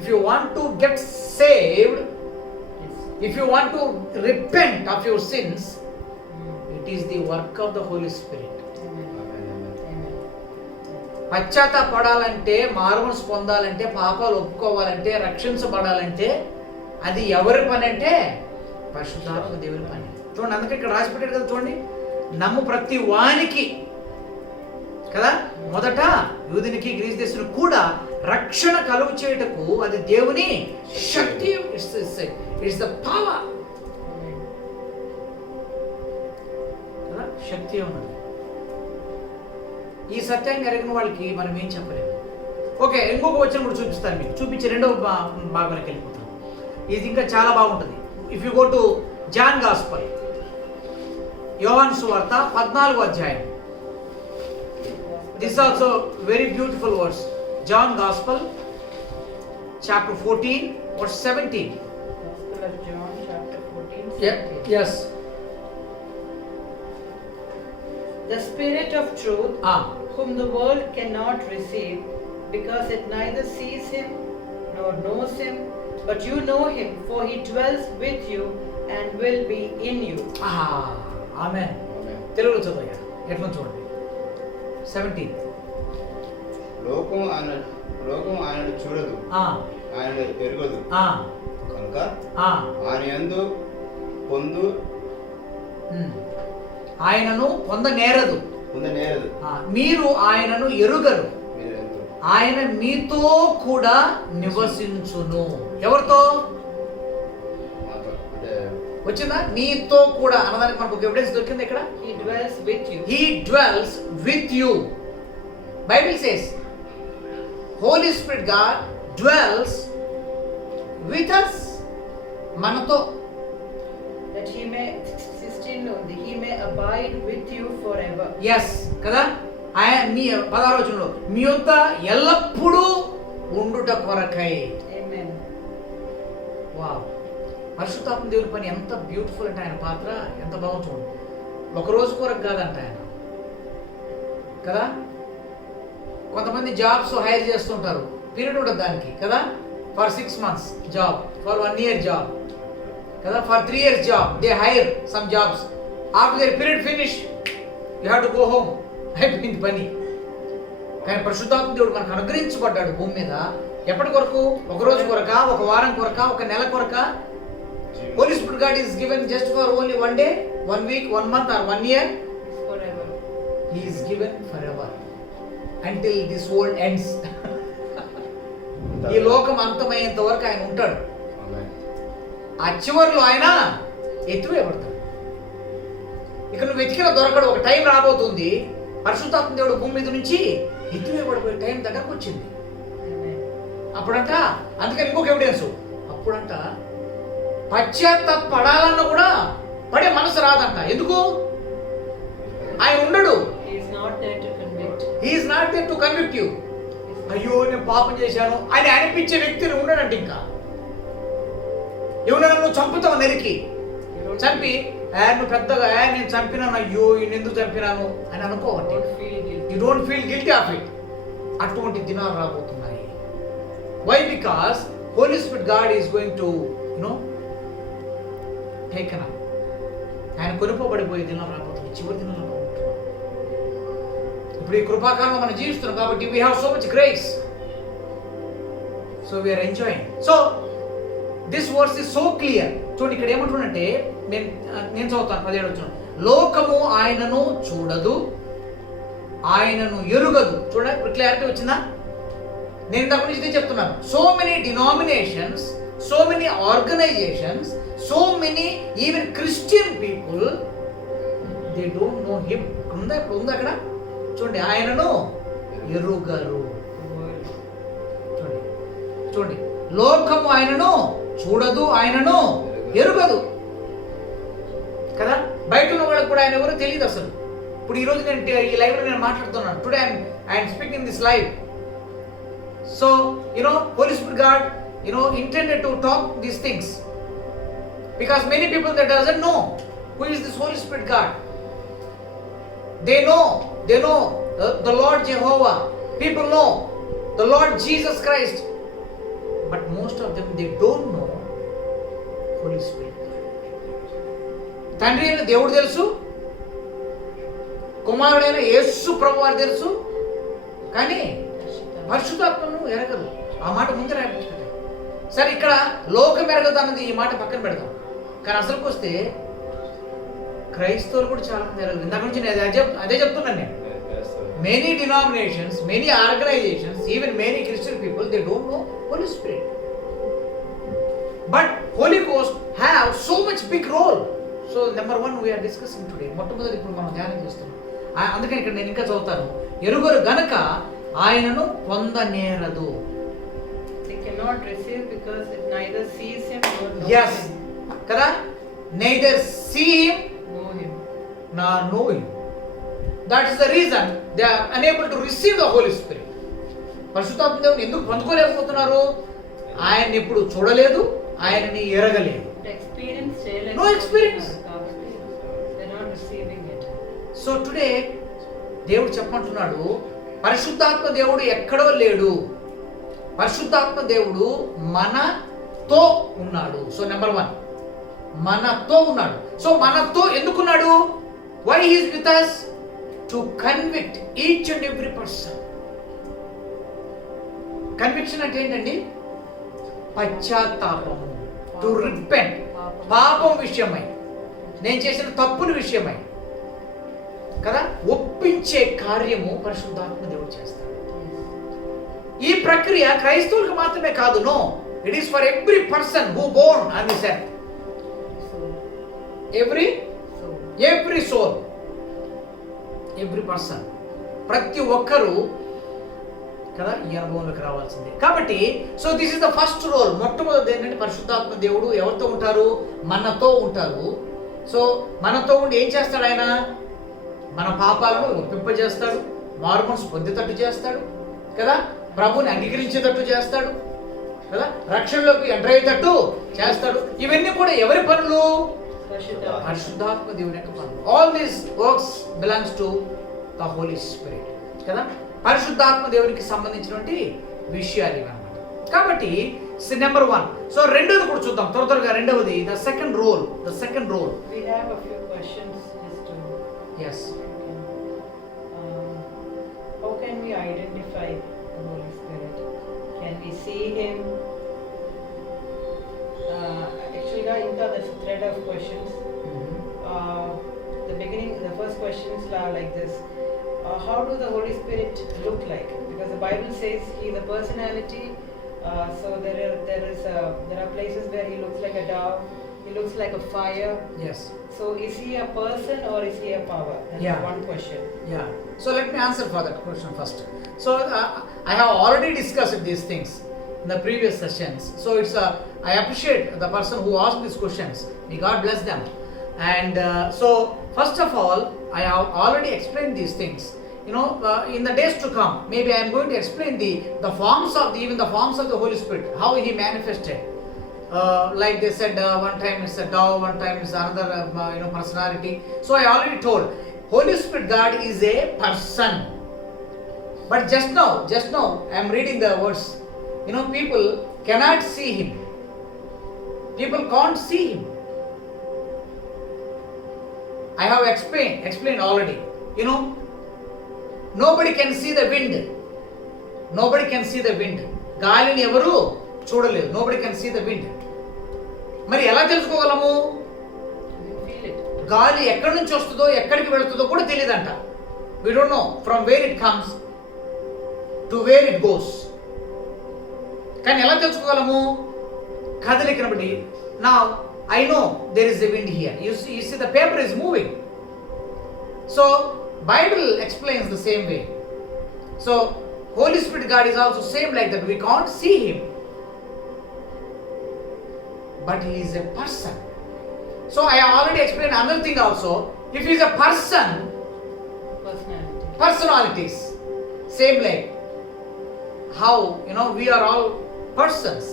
if you want to get saved, Yes. if you want to repent of your sins, it is the work of the Holy Spirit. Amen. Amen. పశ్చాత్తాపడాలంటే, మారుమనసు పొందాలంటే, పాపాలు ఒప్పుకోవాలంటే, రక్షించబడాలంటే అది ఎవరి పని అంటే పరిశుద్ధాత్మ దేవుని పని. చూడండి, అందుకే ఇక్కడ రాసి పెట్టాడు కదా, చూడండి, నమ్ము ప్రతి వానికి కదా, మొదట యూదునికి గ్రీస్ దేశునికి కూడా రక్షణ కలుగు చేయుటకు అది దేవుని శక్తి. ఇట్స్ ద పవర్ కదా, శక్తి ఉన్నది. ఈ సత్యాన్ని ఎరిగిన వాళ్ళకి మనం ఏం చెప్పలేము. ఓకే, ఇంకొక వచనం కూడా చూపిస్తాను మీకు. చూపించి రెండవ భాగానికి వెళ్ళిపోతాం. ఇది ఇంకా చాలా బాగుంటుంది. If you go to John gospel, యోహాను సువార్త 14వ అధ్యాయం. This also very beautiful words. John gospel chapter 14 verse 17. Gospel of John, chapter 14, 17. Yes. The Spirit of truth, whom the world cannot receive, because it neither sees him nor knows him, but you know him, for he dwells with you and will be in you. ఆమేన్. తెలుగులో చదవయ్యా, ఎట్లా చూడండి. 17. లోకం ఆయనను చూడదు, ఆయన ఎరుగదు, కనుక ఆయన యందు పొందు ఆయనను పొందనేరదు, మీరు ఆయనను ఎరుగరు, ఆయన మీతో కూడా నివసించును. ఎవరితో వచ్చిందా? నీతో కూడా అన్నదానికి మనకు ఒక ఎవిడెన్స్ దొరికింది ఇక్కడ. He dwells with you. He dwells with you. Bible says Holy Spirit God dwells with us. మనతో. That he may 16 ఉంది, he may abide with you forever. Yes, కదా? ఆయన మీ 16వ వచనంలో మీ యొద్ద ఎల్లప్పుడూ ఉండుట కొరకై. Amen. వావ్, పరిశుద్ధాత్మ దేవుని పని ఎంత బ్యూటిఫుల్ అంటే ఆయన పాత్ర ఎంత బాగుంది చూడండి. ఒక రోజు కొరకు కాదంట ఆయన కదా. కొంతమంది జాబ్స్ హైర్ చేస్తుంటారు, పీరియడ్ ఉండదు దానికి కదా. For 6 months job, for 1 year job కదా, for 3 years job. They hire some jobs. After their period finish you have to go home. అయిపోయింది పని. కానీ పరిశుద్ధాత్మ దేవుడు మనకు అనుగ్రహించబడ్డాడు భూమి మీద. ఎప్పటి కొరకు? ఒక రోజు కొరక, ఒక వారం కొరక, ఒక నెల కొరక? Holy Spirit God is given just for only 1 day, 1 week, 1 month or 1 year. Forever. He is given forever until this world ends. ఈ లోకం అంతమయ్యేంత వరకు ఆయన ఉంటాడు. ఆ చివరిలో ఆయన ఎత్తివేయబడతాడు. ఇక నువ్వు వెతికిన దొరకడు. ఒక టైం రాబోతుంది, పరిశుద్ధాత్మ దేవుడు భూమి మీద నుంచి ఎత్తివేయబడిపోయే టైం దగ్గరకు వచ్చింది. అప్పుడంట, అందుకని ఇంకొక ఎవిడెన్స్, అప్పుడంట పశ్చాత్తాపడాలన్నా కూడా పడే మనసు రాదంట. ఎందుకు? ఆయన ఉండడు. He is not there to convict. He is not there to convict you. అయ్యో నేను పాపం చేశాను అని అనిపించే వ్యక్తిని ఉండడంట. ఇంకా ఎవరైనా నువ్వు చంపుతావు, నరికి చంపి నువ్వు పెద్దగా నేను చంపినాను, అయ్యో ఈయన ఎందుకు చంపినాను అని అనుకోవద్దు. Don't feel guilty. You don't feel guilty of it. అటువంటి దినాలు రాబోతున్నాయి. Why? Because Holy Spirit God is going to taken up. ఆయన కొనుక్కోబడిపోయే దినాలు రాబోతున్నాయి. చివరి దినాలు రాబోతున్నాయి. ఇప్పుడు ఈ కృపాకాలంలో మనం జీవిస్తున్నాం కాబట్టి we have so much grace. So we're enjoying. So this verse is so clear. చూడండి ఇక్కడ ఏమంటుందంటే, నేను చదువుతాను 17 వచ్చిన, లోకము ఆయనను చూడదు, ఆయనను ఎరుగదు. చూడండి ఇప్పుడు క్లారిటీ వచ్చిందా? నేను ఇంతకు నుంచి ఇదే చెప్తున్నాను. So many denominations, so many organizations, so many even Christian people, they don't know him. ఇప్పుడు ఉందా అక్కడ? చూడండి, ఆయనను ఎరుగరు. చూడండి, లోకము ఆయనను చూడదు, ఆయనను ఎరుగదు కదా. బయట ఉన్న వాళ్ళకి కూడా ఆయన ఎవరో తెలియదు అసలు. ఇప్పుడు ఈ రోజు నేను ఈ లైవ్ లో నేను మాట్లాడుతున్నాను. Today I'm speaking this live. So Holy Spirit God intended to talk these things because many people that doesn't know who is this Holy Spirit God. They know the Lord Jehovah. People know the Lord Jesus Christ, but most of them they don't know Holy Spirit. తండ్రి అయిన దేవుడు తెలుసు, కుమారుడైన యేసు ప్రభువారు తెలుసు, కానీ పరిశుద్ధాత్మను ఎరగరు. ఆ మాట ముందు రాయబడింది. సరే, ఇక్కడ లోకం ఎరగదు అన్నది ఈ మాట పక్కన పెడదాం. కానీ అసలుకి వస్తే క్రైస్తవులు కూడా చాలా మంది ఎరగదు. ఇందాక నుంచి నేను అదే చెప్తున్నాను నేను. Many denominations, many organizations, even many Christian people, they don't know Holy Spirit. But Holy Ghost have so much big role. So number 1 we're discussing today. మొట్టమొదటి ఇప్పుడు మనం ధ్యానం చేస్తున్నాం. అందుకని ఇక్కడ నేను ఇంకా చదువుతాను. ఎరుగరు గనక ఆయనను పొందనేరదు. They cannot receive because it neither sees him nor knows Yes. him. కదా? Neither see him Know him. nor know him. That is the reason they are unable to receive the Holy Spirit. పరిశుద్ధాత్మ దేవుని ఎందుకు పొందుకోలేకపోతున్నారు? ఆయన్ని ఎప్పుడు చూడలేదు, ఆయనని ఎరగలేదు. Experience చేయలేదు. No experience. కాబట్టి they are not receiving it. So today దేవుడు చెప్పమంటున్నాడు, పరిశుద్ధాత్మ దేవుడు ఎక్కడో లేడు. పరిశుద్ధాత్మ దేవుడు మనతో ఉన్నాడు. సో నెంబర్ 1, మనతో ఉన్నాడు. సో మనతో ఎందుకున్నాడు? Why he's with us? To convict each and every person. Conviction అంటే ఏంటండి? పశ్చాత్తాపము. To repent. పాపం విషయమై, నేను చేసిన తప్పుల విషయమై కదా, ఒప్పించే కార్యము పరిశుద్ధాత్మ దేవుడు చేస్తాడు. ఈ ప్రక్రియ క్రైస్తవులకు మాత్రమే కాదు. No, it is for every person who born on this earth. Every soul, every person, ప్రతి ఒక్కరూ కదా ఈ అనుభవంలోకి రావాల్సిందే. కాబట్టి so this is the first role. మొట్టమొదటి ఏంటంటే పరిశుద్ధాత్మ దేవుడు ఎవరితో ఉంటారు? మనతో ఉంటారు. సో మనతో ఉండి ఏం చేస్తాడు? ఆయన మన పాపాలను ఒప్పింపజేస్తాడు, మారుమనసు పొందేటట్టు చేస్తాడు కదా, ప్రభుని అంగీకరించేటట్టు చేస్తాడు కదా, రక్షణలోకి ఎంటర్ అయ్యేటట్టు చేస్తాడు. ఇవన్నీ కూడా ఎవరి పనులు? పరిశుద్ధాత్మ దేవుని యొక్క పనులు. All these works belongs to the Holy Spirit కదా. పరిశుద్ధాత్మ దేవునికి సంబంధించినటువంటి విషయాలు ఇవి అన్నమాట. కాబట్టి నెంబర్ 1. సో రెండోది కూడా చూద్దాం త్వరగా. రెండవది the second role. We have a few questions just to. Yes. How can we identify the Holy Spirit? Can we see him? Actually, there's a thread of questions. The first questions are like this. How do the Holy Spirit look like? Because the Bible says he is a personality. So there are places where he looks like a dove. He looks like a fire. Yes. So is he a person or is he a power? That's Yeah. one question. Yeah. So let me answer for that question first. So I have already discussed these things in the previous sessions. So I appreciate the person who asked these questions. May God bless them. And so first of all, I have already explained these things. In the days to come, maybe I am going to explain the forms of even the forms of the Holy Spirit, how he manifested. like they said, one time it's a dove, one time it's another personality. So I already told, Holy Spirit God is a person. But just now I am reading the words. People cannot see him. People can't see him. I have explained already. Nobody can see the wind. Nobody can see the wind. గాలిని ఎవరు చూడలేదు. Nobody can see the wind. మరి ఎలా తెలుసుకోగలము? గాలి ఎక్కడి నుంచి వస్తుందో ఎక్కడికి వెళుతుందో కూడా తెలియదంట. We don't know from where it comes to where it goes. కానీ ఎలా తెలుసుకోగలము? కదలికను బట్టి. Now I know there is a wind here. You see the paper is moving. So Bible explains the same way. So Holy Spirit God is also same like that. We can't see him, but he is a person. So I already explained another thing also. If he is a person, personalities, same like how we are all persons.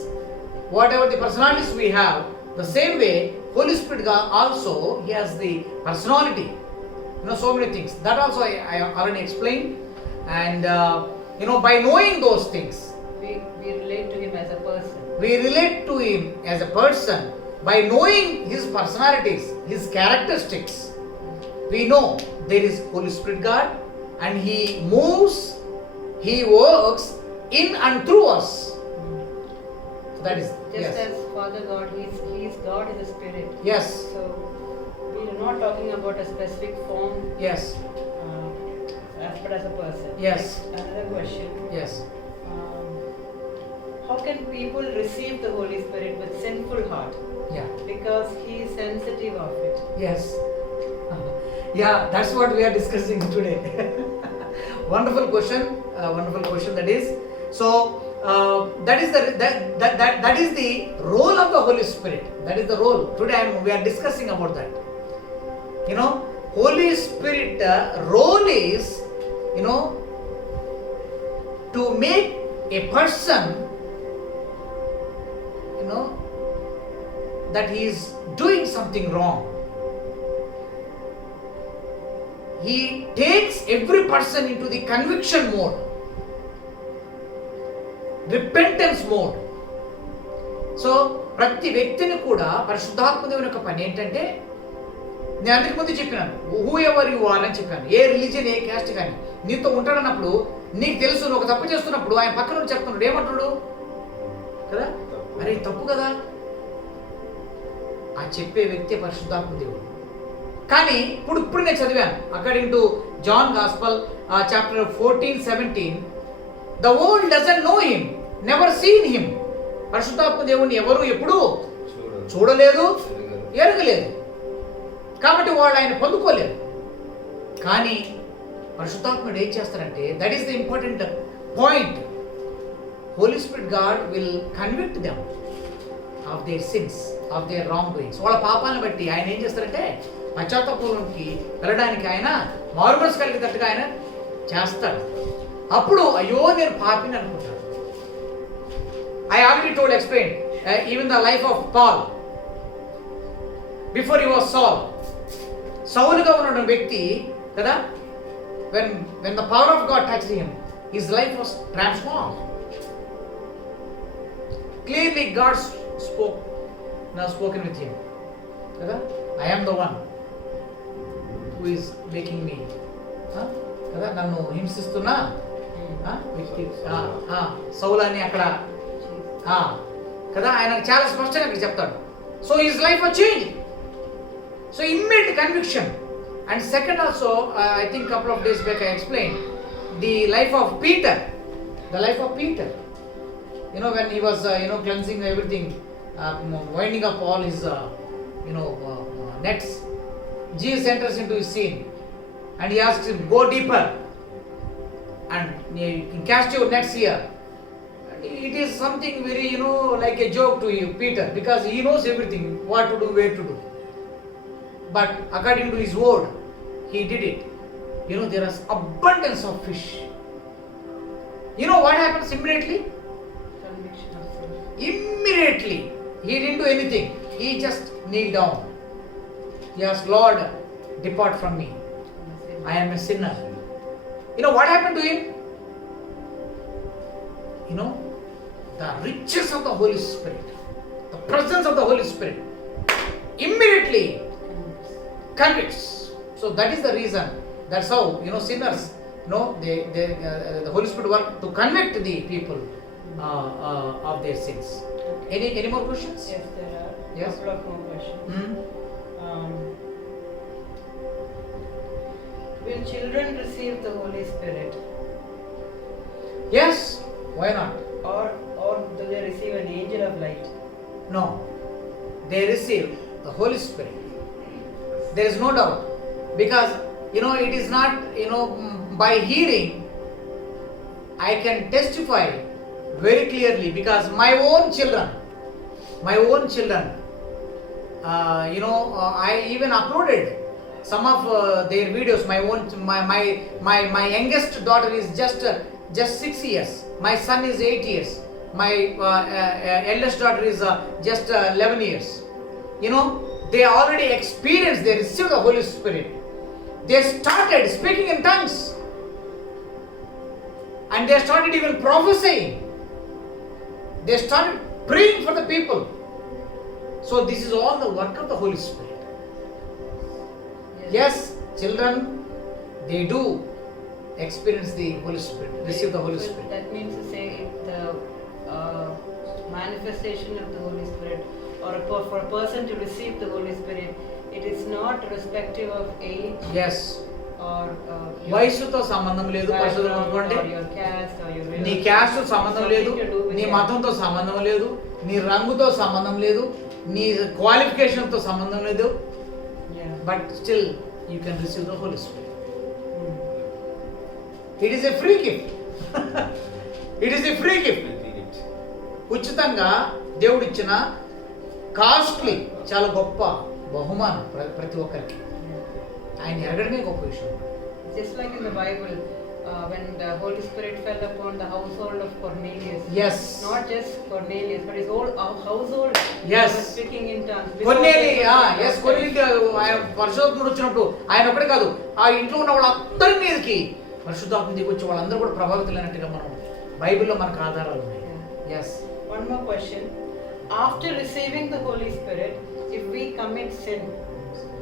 Whatever the personalities we have, the same way Holy Spirit God also, he has the personality. So many things that also I already explained. And by knowing those things, we relate to him as a person. We relate to him as a person by knowing his personalities, his characteristics. We know there is Holy Spirit God, and he moves, he works in and through us. So that is just as Father God, he is God in the spirit. Yes. So we are not talking about a specific form. Yes. But as a person. Yes. Another question. Yes. How can people receive the Holy Spirit with sinful heart? Yeah. Because he is sensitive of it. Yes. Yeah, that's what we are discussing today. Wonderful question. That is. So that is the role of the Holy Spirit. That is the role. Today we are discussing about that. Holy Spirit role is to make a person that he is doing something wrong. He takes every person into the conviction mode, repentance mode. So ప్రతి వ్యక్తిని కూడా పరిశుద్ధాత్మ దేవుని యొక్క పని ఏంటంటే, నేను అందుకు ముందు చెప్పినాను, హూ ఎవర్ యు ఆర్ అని చెప్పాను. ఏ రిలీజియన్, ఏ క్యాస్ట్ కానీ నీతో ఉంటాడన్నప్పుడు నీకు తెలుసు నువ్వు ఒక తప్పు చేస్తున్నప్పుడు ఆయన పక్కన నుండి చెప్తున్నాడు, ఏమంటున్నాడు కదా, అరే తప్పు కదా, ఆ చెప్పే వ్యక్తి పరిశుద్ధాత్మ దేవుడు. కానీ ఇప్పుడు నేను చదివాను according to John gospel chapter 14-17, the world doesn't know him, never seen him. పరిశుద్ధాత్మ దేవుణ్ణి ఎవరు ఎప్పుడూ చూడలేదు, ఎరగలేదు, కాబట్టి వాళ్ళు ఆయన పొందుకోలేదు. కానీ పరిశుద్ధాత్ముడు ఏం చేస్తారంటే, that is the important point, Holy Spirit God will convict them of their sins, of their wrong doings. వాళ్ళ పాపాలను బట్టి ఆయన ఏం చేస్తారంటే పశ్చాత్తాపంలోకి వెళ్ళడానికి ఆయన మారుమనసు కలిగేటట్టుగా ఆయన చేస్తాడు. అప్పుడు అయ్యో నేను పాపిని అనుకుంటాడు. I already explained even the life of Paul before he was Saul. సౌలుగా ఉన్న వ్యక్తి కదా, when the power of God touched him, his life was transformed. Clearly God spoken with him కదా, I am the one who is making me కదా, నన్ను హింసిస్తున్నా వ్యక్తి సౌలాన్ని అక్కడ కదా ఆయన చాలా స్పష్టంగా ఇక్కడ చెప్తాడు. So his life was change. So immediate conviction. And second also I think couple of days back I explain the life of Peter. The life of Peter, when he was cleansing everything, winding up all his nets, Jesus enters into his scene and he asks him, go deeper and you can cast your nets here. It is something very like a joke to you, Peter, because he knows everything, what to do, where to do. But according to his word, he did it. There is abundance of fish. What happens immediately? Conviction of sin. Immediately he didn't do anything. He just kneeled down. He asked, Lord, depart from me. I am a sinner. You know what happened to him? You know, the riches of the Holy Spirit, the presence of the Holy Spirit, immediately convicts. So that is the reason. That's how, you know, sinners, you know, the Holy Spirit work to convict the people of their sins. Any more questions? Yes, there are. Yes. Couple of more questions. Will children receive the Holy Spirit, Yes. Why not? or do they receive an angel of light? No. They receive the Holy Spirit. There is no doubt. Because, you know, it is not, you know, by hearing, I can testify very clearly, because my own children, you know, I even uploaded some of their videos. My youngest daughter is just 6 years. My son is 8 years. My eldest daughter is just 11 years. You know, they already experienced, they received the Holy Spirit. They started speaking in tongues. And they started even prophesying. They started praying for the people. So this is all the work of the Holy Spirit. Yes, children, they do experience the Holy Spirit, receive the Holy So Spirit. that means to say the manifestation of the Holy Spirit, or for a person to receive the Holy Spirit, it is not respective of age Yes. or వయసుతో సంబంధం లేదు. పరిశుద్ధం అనుకోండి, or your caste or your నీ religion. Caste సంబంధం లేదు, Something to do with నీ your- మతంతో సంబంధం లేదు, నీ రంగుతో సంబంధం లేదు, నీ క్వాలిఫికేషన్తో సంబంధం లేదు. Yeah. But still you can receive the Holy Spirit. Hmm. It is a free gift. It is a free gift. ఉచితంగా దేవుడిచ్చిన కాస్ట్లీ, చాలా గొప్ప బహుమానం ప్రతి ఒక్కరికి. ఆయన ఎరగడమే గొప్ప విషయం. Just like in the Bible, when the Holy Spirit fell upon the household of Cornelius. Yes. Not just Cornelius, but his whole household Yes. was speaking in tongues. కొన్నేలి కొన్నేలికి ఆయన పరిశుద్ధాత్ముడు వచ్చినప్పుడు ఆయన ఒకటే కాదు, ఆ ఇంట్లో ఉన్న వాళ్ళందరి మీదకి పరిశుద్ధాత్మ దిగి వచ్చి వాళ్ళందరూ కూడా ప్రభావితులైనట్టుగా మనం బైబిల్లో మనకు ఆధారాలు ఉన్నాయి. Yes. One more question. After receiving the Holy Spirit, if we commit sin,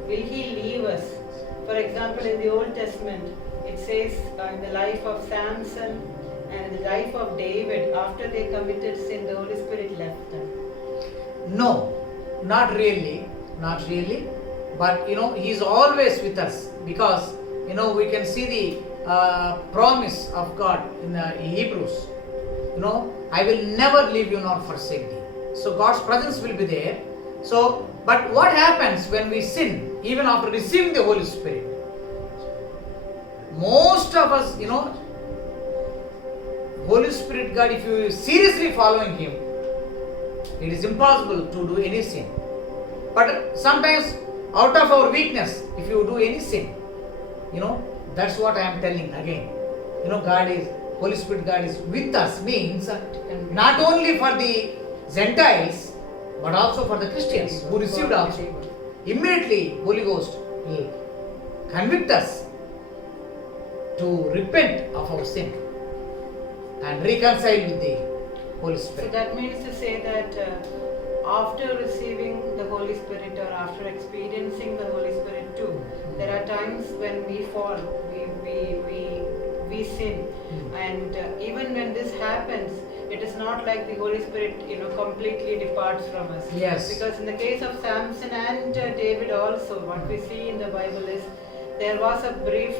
will He leave us? For example, in the Old Testament, it says in the life of Samson and in the life of David, after they committed sin, the Holy Spirit left them. No, not really. But you know, He is always with us, because you know we can see the promise of God in Hebrews. You know, I will never leave you nor forsake thee. So God's presence will be there. So, but what happens when we sin, even after receiving the Holy Spirit? Most of us, you know, Holy Spirit God, if you are seriously following Him, it is impossible to do any sin. But sometimes, out of our weakness, if you do any sin, you know, that's what I am telling again. You know, Holy Spirit God is with us, means not only for the Gentiles, but also for the Christians who received also. Immediately, Holy Ghost will convict us to repent of our sin and reconcile with the Holy So Spirit. that means to say that after receiving the Holy Spirit or after experiencing the Holy Spirit too, there are times when we fall, we sin, and even when this happens, it is not like the Holy Spirit, you know, completely departs from us. Yes. Because in the case of Samson and David also, what we see in the Bible is there was a brief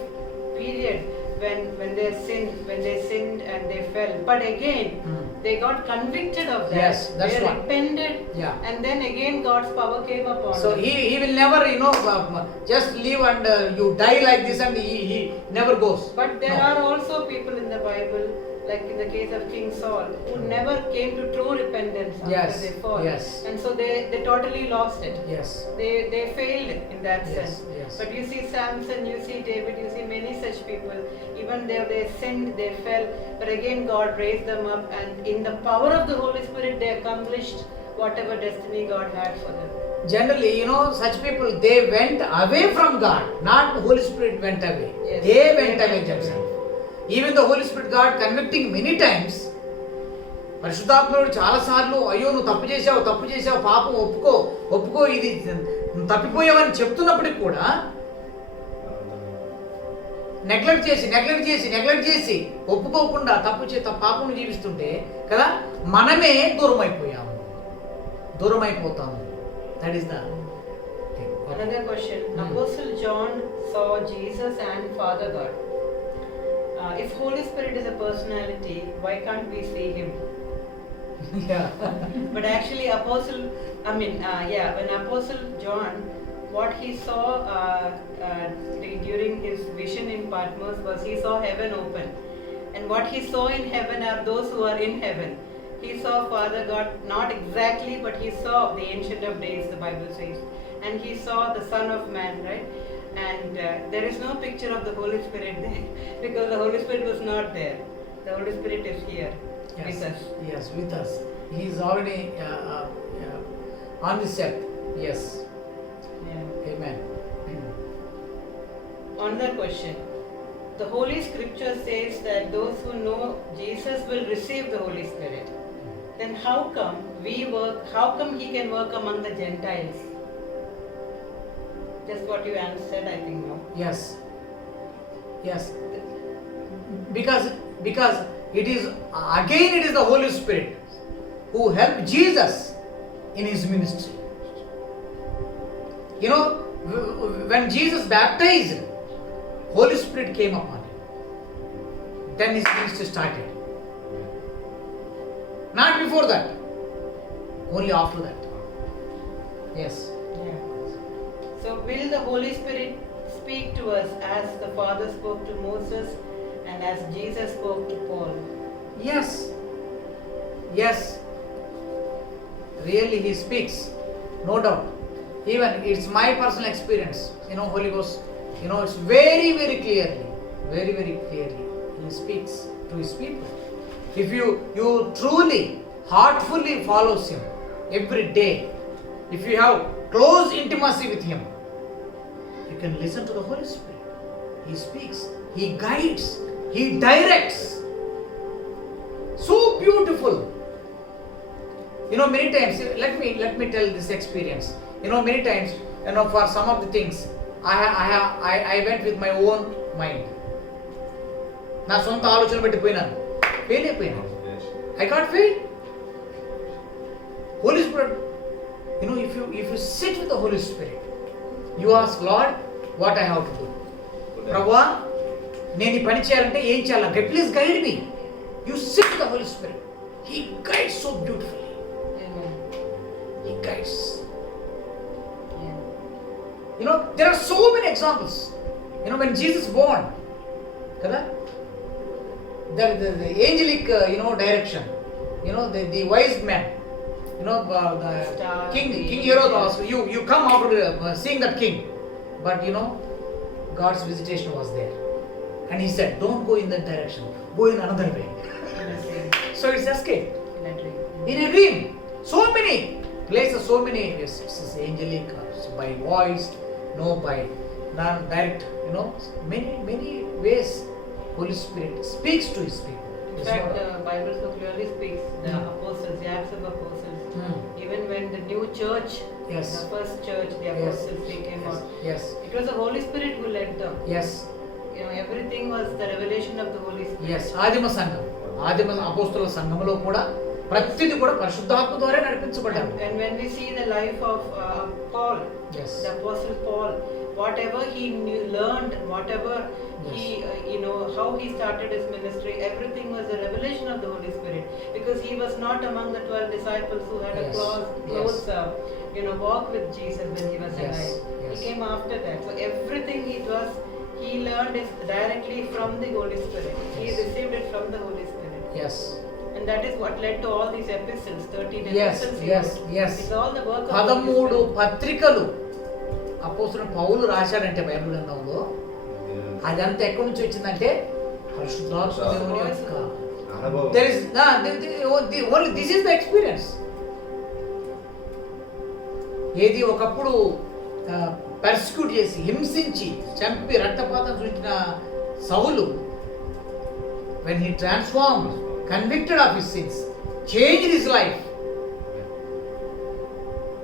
period when they sinned and they fell. But again, they got convicted of that. Yes, that's they what. repented, Yeah. and then again God's power came upon So them. he will never, you know, just live and you die like this, and he never goes. But there No. are also people in the Bible, like in the case of King Saul, who never came to true repentance after Yes, they fall. yes. And so they totally lost it. Yes. They failed in that Yes, sense. yes. But you see Samson, you see David, you see many such people. Even though they sinned, they fell, but again God raised them up, and in the power of the Holy Spirit they accomplished whatever destiny God had for them. Generally, such people, they went away from God, not the Holy Spirit went away. Yes. They went away themselves. Even the Holy Spirit God convicting many times, పరిశుద్ధాత్ముడు చాలాసార్లు అయ్యో నువ్వు తప్పు చేసావు పాపం ఒప్పుకో ఇది నువ్వు తప్పిపోయావని చెప్తున్నప్పటికి కూడా నెగ్లెక్ట్ చేసి ఒప్పుకోకుండా పాపం జీవిస్తుంటే కదా మనమే దూరం అయిపోతాము. That is the thing. Another question. Apostle John saw Jesus and Father God. If Holy Spirit is a personality, why can't we see him? Yeah. But actually, when Apostle John, what he saw during his vision in Patmos was he saw heaven open. And what he saw in heaven are those who are in heaven. He saw Father God, not exactly, but he saw the Ancient of Days, the Bible says. And he saw the Son of Man, right? And there is no picture of the Holy Spirit there because the Holy Spirit was not there. The Holy Spirit is here with us. Yes, with us. He is already on this earth. Yes. Yeah. Amen. Another question. The Holy Scripture says that those who know Jesus will receive the Holy Spirit. Then how come he can work among the Gentiles? Just what you answered, I think, no? Yes. Because it is the Holy Spirit who helped Jesus in his ministry. When Jesus baptized, Holy Spirit came upon him. Then his ministry started. Not before that. Only after that. Yes. Yeah. So will the Holy Spirit speak to us as the Father spoke to Moses and as Jesus spoke to Paul? Yes. Really he speaks. No doubt. Even it's my personal experience. Holy Ghost, it's very, very clearly. Very, very clearly. He speaks to his people. If you truly, heartfully follows him every day, if you have close intimacy with him, you can listen to the Holy Spirit. He speaks, he guides, he directs. So beautiful. Many times, let me tell this experience. Many times, for some of the things, I went with my own mind. నా సొంత ఆలోచన పెట్టిపోయినాను, fail అయిపోయినాను. I got fail. Holy Spirit, if you sit with the Holy Spirit, you ask Lord, what I have to do. ప్రభువా నేను ఈ పని చేయాలంటే ఏం చేయాలి? Please guide me. You sit with the Holy Spirit. He guides so beautifully. Amen. He guides. Yeah. There are so many examples. When Jesus born, kada, the angelic, direction. The wise man. The King Herod also. You come after seeing that king, but God's visitation was there, and he said, "Don't go in that direction. Go in another way." So it's escape. In a dream. So many places, so many angelic, by voice, by non-direct, many ways Holy Spirit speaks to his people. In fact, the Bible so clearly speaks, the apostles, the Acts of Apostles, even when the new church, Yes. the first church, the apostles, they came out. Yes. It was the Holy Spirit who led them. Yes. Everything was the revelation of the Holy Spirit. Yes. ఆదిమ అపోస్తలుల సంఘములో కూడా ప్రతిది కూడా పరిశుద్ధాత్మ ద్వారా నడిపించబడ్డారు. And when we see the life of Paul, Yes. the apostle Paul, whatever he learned, whatever he, how he started his ministry, everything was a revelation of the Holy Spirit, because he was not among the 12 disciples who had a Yes. close walk with Jesus when he was Yes. alive. Yes. He came after that. So everything he learned is directly from the Holy Spirit. He Yes. received it from the Holy Spirit. Yes. And that is what led to all these epistles, 13 Yes. epistles. Yes. It's all the work of the Holy 13 Spirit. పత్రికలు అపోస్తలుడు పౌలు రాశాడంటే Bible గ్రంథంలో, అదంతా ఎక్కడి నుంచి వచ్చిందంటే పరిశుద్ధాత్మ దేవుని యొక్క అనుభవం. there is only this is the experience. ఏది ఒకప్పుడు పర్సిక్యూట్ చేసి హింసించి చంపి రక్తపాతం చూసిన సౌలు, when he transformed, convicted of his sins, changed his life,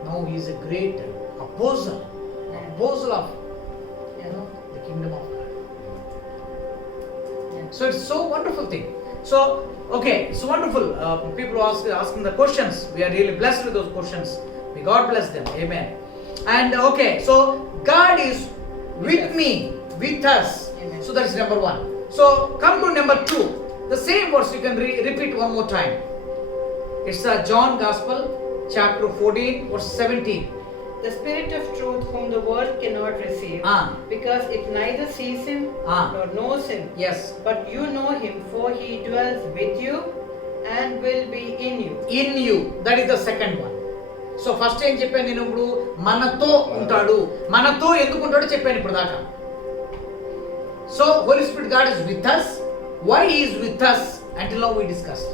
now he is a great apostle of the kingdom of God. So it's so wonderful thing. So okay, it's wonderful. People asking the questions. We are really blessed with those questions. May God bless them. Amen. And okay, so God is with me, with us. Amen. So that is number 1. So come to number 2. The same verse you can repeat one more time. It's John Gospel, chapter 14, verse 17. The Spirit of truth whom the world cannot receive, because it neither sees him nor knows him. Yes. But you know him, for he dwells with you and will be in you. In you. That is the second one. So first ఏం చెప్పాను నేను ఇప్పుడు, మనతో ఉంటాడు. మనతో ఎందుకు ఉంటాడో చెప్పాను ఇప్పుడు దాకా. So Holy Spirit God is with us. Why he is with us? Until now we discussed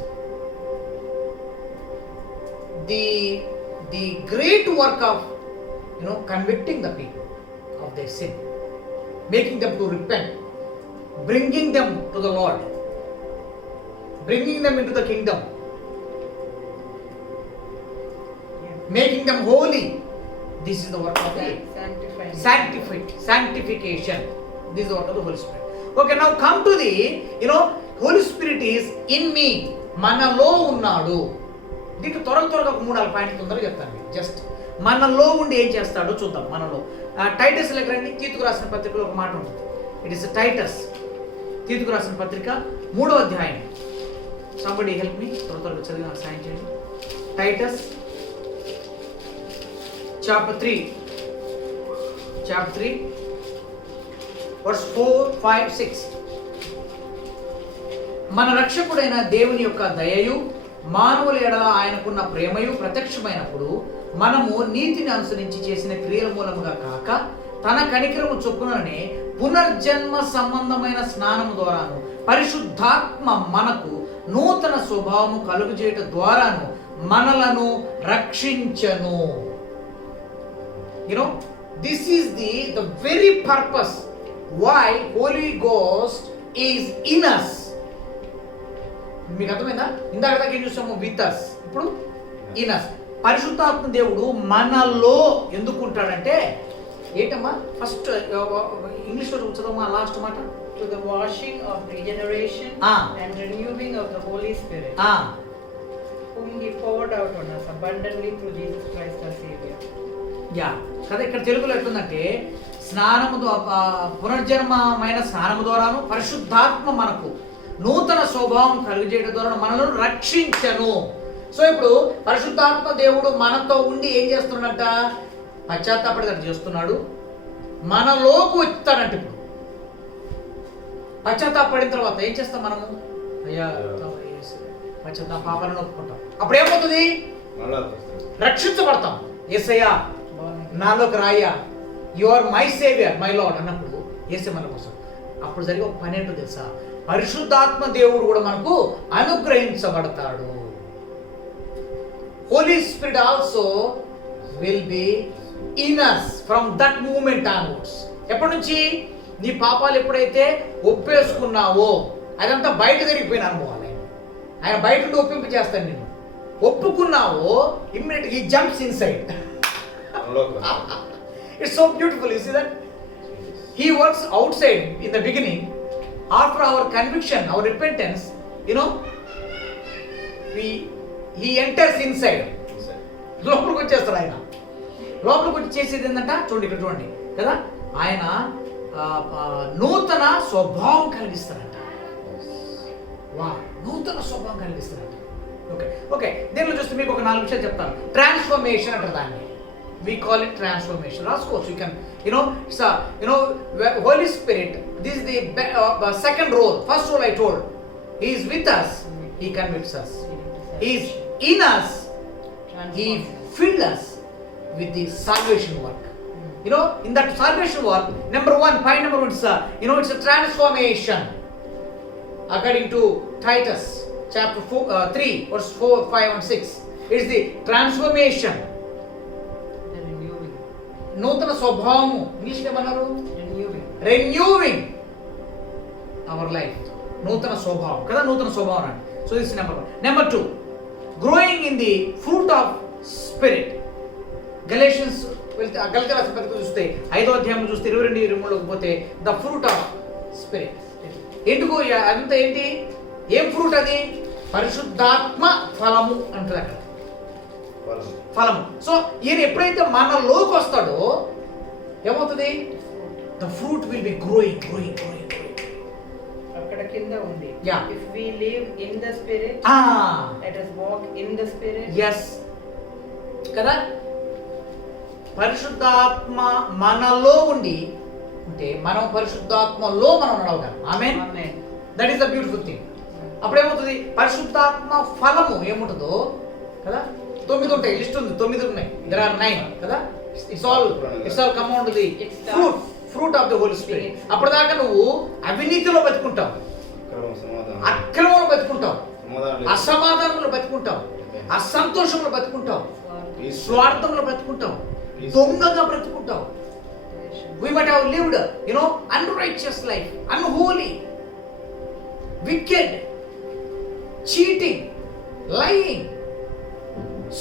the great work of convicting the people of their sin, making them to repent, bringing them to the Lord, bringing them into the kingdom, making them holy. This is the work of the sanctification. This is the work of the Holy Spirit. Okay, now come to the Holy Spirit is in me. మనలో ఉన్నాడు. దీనికి త్వరగా ఒక 3-4 పాయింట్లు తొందరగా చెప్తాను మీకు. Just మనలో ఉండి ఏం చేస్తాడో చూద్దాం. మనలో టైటస్ దగ్గర తీతుకు రాసిన పత్రికలో ఒక మాట ఉంటుంది. ఇట్ ఇస్ టైటస్, తీతుకు రాసిన పత్రిక 3వ అధ్యాయం. సంబడి హెల్ప్ మీ, త్వరగా చదివి నాకు సాయం చేయండి. Titus chapter 3 verse 4, 5, 6. మన రక్షకుడైన దేవుని యొక్క దయయు మానవుల ఎడల ఆయనకున్న ప్రేమయు ప్రత్యక్షమైనప్పుడు మనము నీతిని అనుసరించి చేసిన క్రియల మూలముగా కాక తన కనికరము చొప్పుననే పునర్జన్మ సంబంధమైన స్నానము ద్వారాను పరిశుద్ధాత్మ మనకు నూతన స్వభావము కలుగజేయట ద్వారాను మనలను రక్షించను. This is the very purpose why Holy Ghost is in us. మీకు అర్థమైందా? ఇందాక దాకా ఏం చూసాము, విత్ us, ఇప్పుడు ఇన్ us. పరిశుద్ధాత్మ దేవుడు మనలో ఎందుకు ఉంటాడంటే ఏంటమ్మా? ఫస్ట్ ఇంగ్లీష్లో చదవమా లాస్ట్ మాట. To the washing of regeneration and renewing of the Holy Spirit, whom he poured out on us abundantly through Jesus Christ our Savior. కదా ఇక్కడ తెలుగులో ఎట్లుందంటే స్నానము పునర్జన్మమైన స్నానము ద్వారాను పరిశుద్ధాత్మ మనకు నూతన స్వభావం కలుగజేయడం ద్వారా మనల్ని రక్షించను. సో ఇప్పుడు పరిశుద్ధాత్మ దేవుడు మనతో ఉండి ఏం చేస్తున్నాడంట? పశ్చాత్తాపడి చేస్తున్నాడు. మనలోకి వచ్చాడంట. ఇప్పుడు పశ్చాత్తాపడిన తర్వాత ఏం చేస్తాం మనము? అయ్యా పశ్చాత్తాప పాపాలను ఒప్పుకుంటాం. అప్పుడు ఏమవుతుంది? రక్షించబడతాం. యేసయ్యా నాలోకి రాయ్యా, you are my saviour, my Lord అన్నప్పుడు యేసే మన కోసం. అప్పుడు జరిగే ఒక పని ఏంటో తెలుసా? పరిశుద్ధాత్మ దేవుడు కూడా మనకు అనుగ్రహించబడతాడు. Holy Spirit also will be in us from that moment onwards. ఎప్పటి నుంచి? నీ పాపాలు ఎప్పుడైతే ఒప్పేసుకున్నావో అదంతా బయట జరిగిపోయిన అనుభవాలు. ఆయన బయట నుండి ఒప్పింపు చేస్తాను. నేను ఒప్పుకున్నావో ఇమ్మీడియట్గా he jumps inside. It's so beautiful, you see that? He works outside in the beginning. After our conviction, our repentance, he enters inside. లోపలికి వచ్చేస్తాడు ఆయన. లోపలికి వచ్చి చేసేది ఏంటంట? చూడండి ఇక్కడ చూడండి కదా, ఆయన నూతన స్వభావం కలిగిస్తారంట. నూతన స్వభావం కలిగిస్తారంట. ఓకే దీనిలో చూస్తే మీకు ఒక 4 విషయాలు చెప్తాను. ట్రాన్స్ఫర్మేషన్ అంటారు దాన్ని. We call it transformation. Of course, you can, it's Holy Spirit. This is the second role. First role I told. He is with us. He convicts us. He is in us. He filled us with the salvation work. In that salvation work, number 1, point number 1 is, it's a transformation. According to Titus, chapter 3, verse 4, 5 and 6. It's the transformation. నూతన స్వభావము, English ఏమన్నారు? Renewing. రెన్యూవింగ్ our life. నూతన స్వభావం కదా, నూతన స్వభావం అండి. So this number 1. Number 2, growing in the fruit of spirit. Galatians వెళ్తే గలతీ రాసిన పత్రిక చూస్తే 5వ అధ్యాయం చూస్తే 22-23లోకి పోతే ద ఫ్రూట్ ఆఫ్ స్పిరిట్. ఎందుకు అదంతా ఏంటి? ఏం ఫ్రూట్ అది? పరిశుద్ధాత్మ ఫలము అంటారు అక్కడ, ఫలము. సో ఈయన ఎప్పుడైతే మనలోకి వస్తాడో ఏమవుతుంది? The fruit will be growing. అక్కడ కింద ఉంది. Yeah. If we live in the spirit, let us walk in the spirit. Yes కదా, పరిశుద్ధాత్మ మనలో ఉండి ఉంటే మనం పరిశుద్ధాత్మలో మనం నడవగలం. Amen. Amen. That is the beautiful thing. అప్పుడేమవుతుంది? పరిశుద్ధాత్మ ఫలము ఏముంటుందో కదా, 9 ఉంటాయి, లిస్ట్ ఉంది, 9 ఉన్నాయి. దెర్ ఆర్ 9 కదా. It's all come on to the fruit of the Holy Spirit. అప్పటిదాకా నువ్వు అవినీతిలో బతుకుంటావు, అక్రమంలో బతుకుంటావు, అసమాధానంలో బతుకుంటావు, అసంతోషంలో బతుకుంటావు, స్వార్థంలో బ్రతుకుంటావు, దొంగగా బ్రతుకుంటావు. We might have lived, unrighteous life, unholy, wicked, cheating, lying,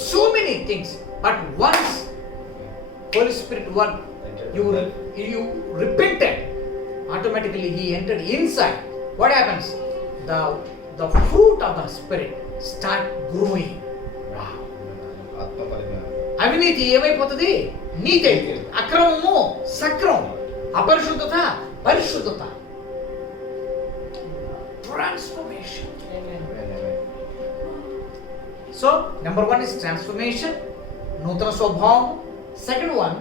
so many things. But once Holy Spirit you repented, automatically He entered inside. What happens? The fruit of the Spirit start growing. Wow. అవినీతి ఏమైపోతుంది? నీతి. అక్రమము సక్రమం. అపరిశుద్ధత పరిశుద్ధత. Transformation. So number 1 is transformation, నూతన స్వభావం. Second one,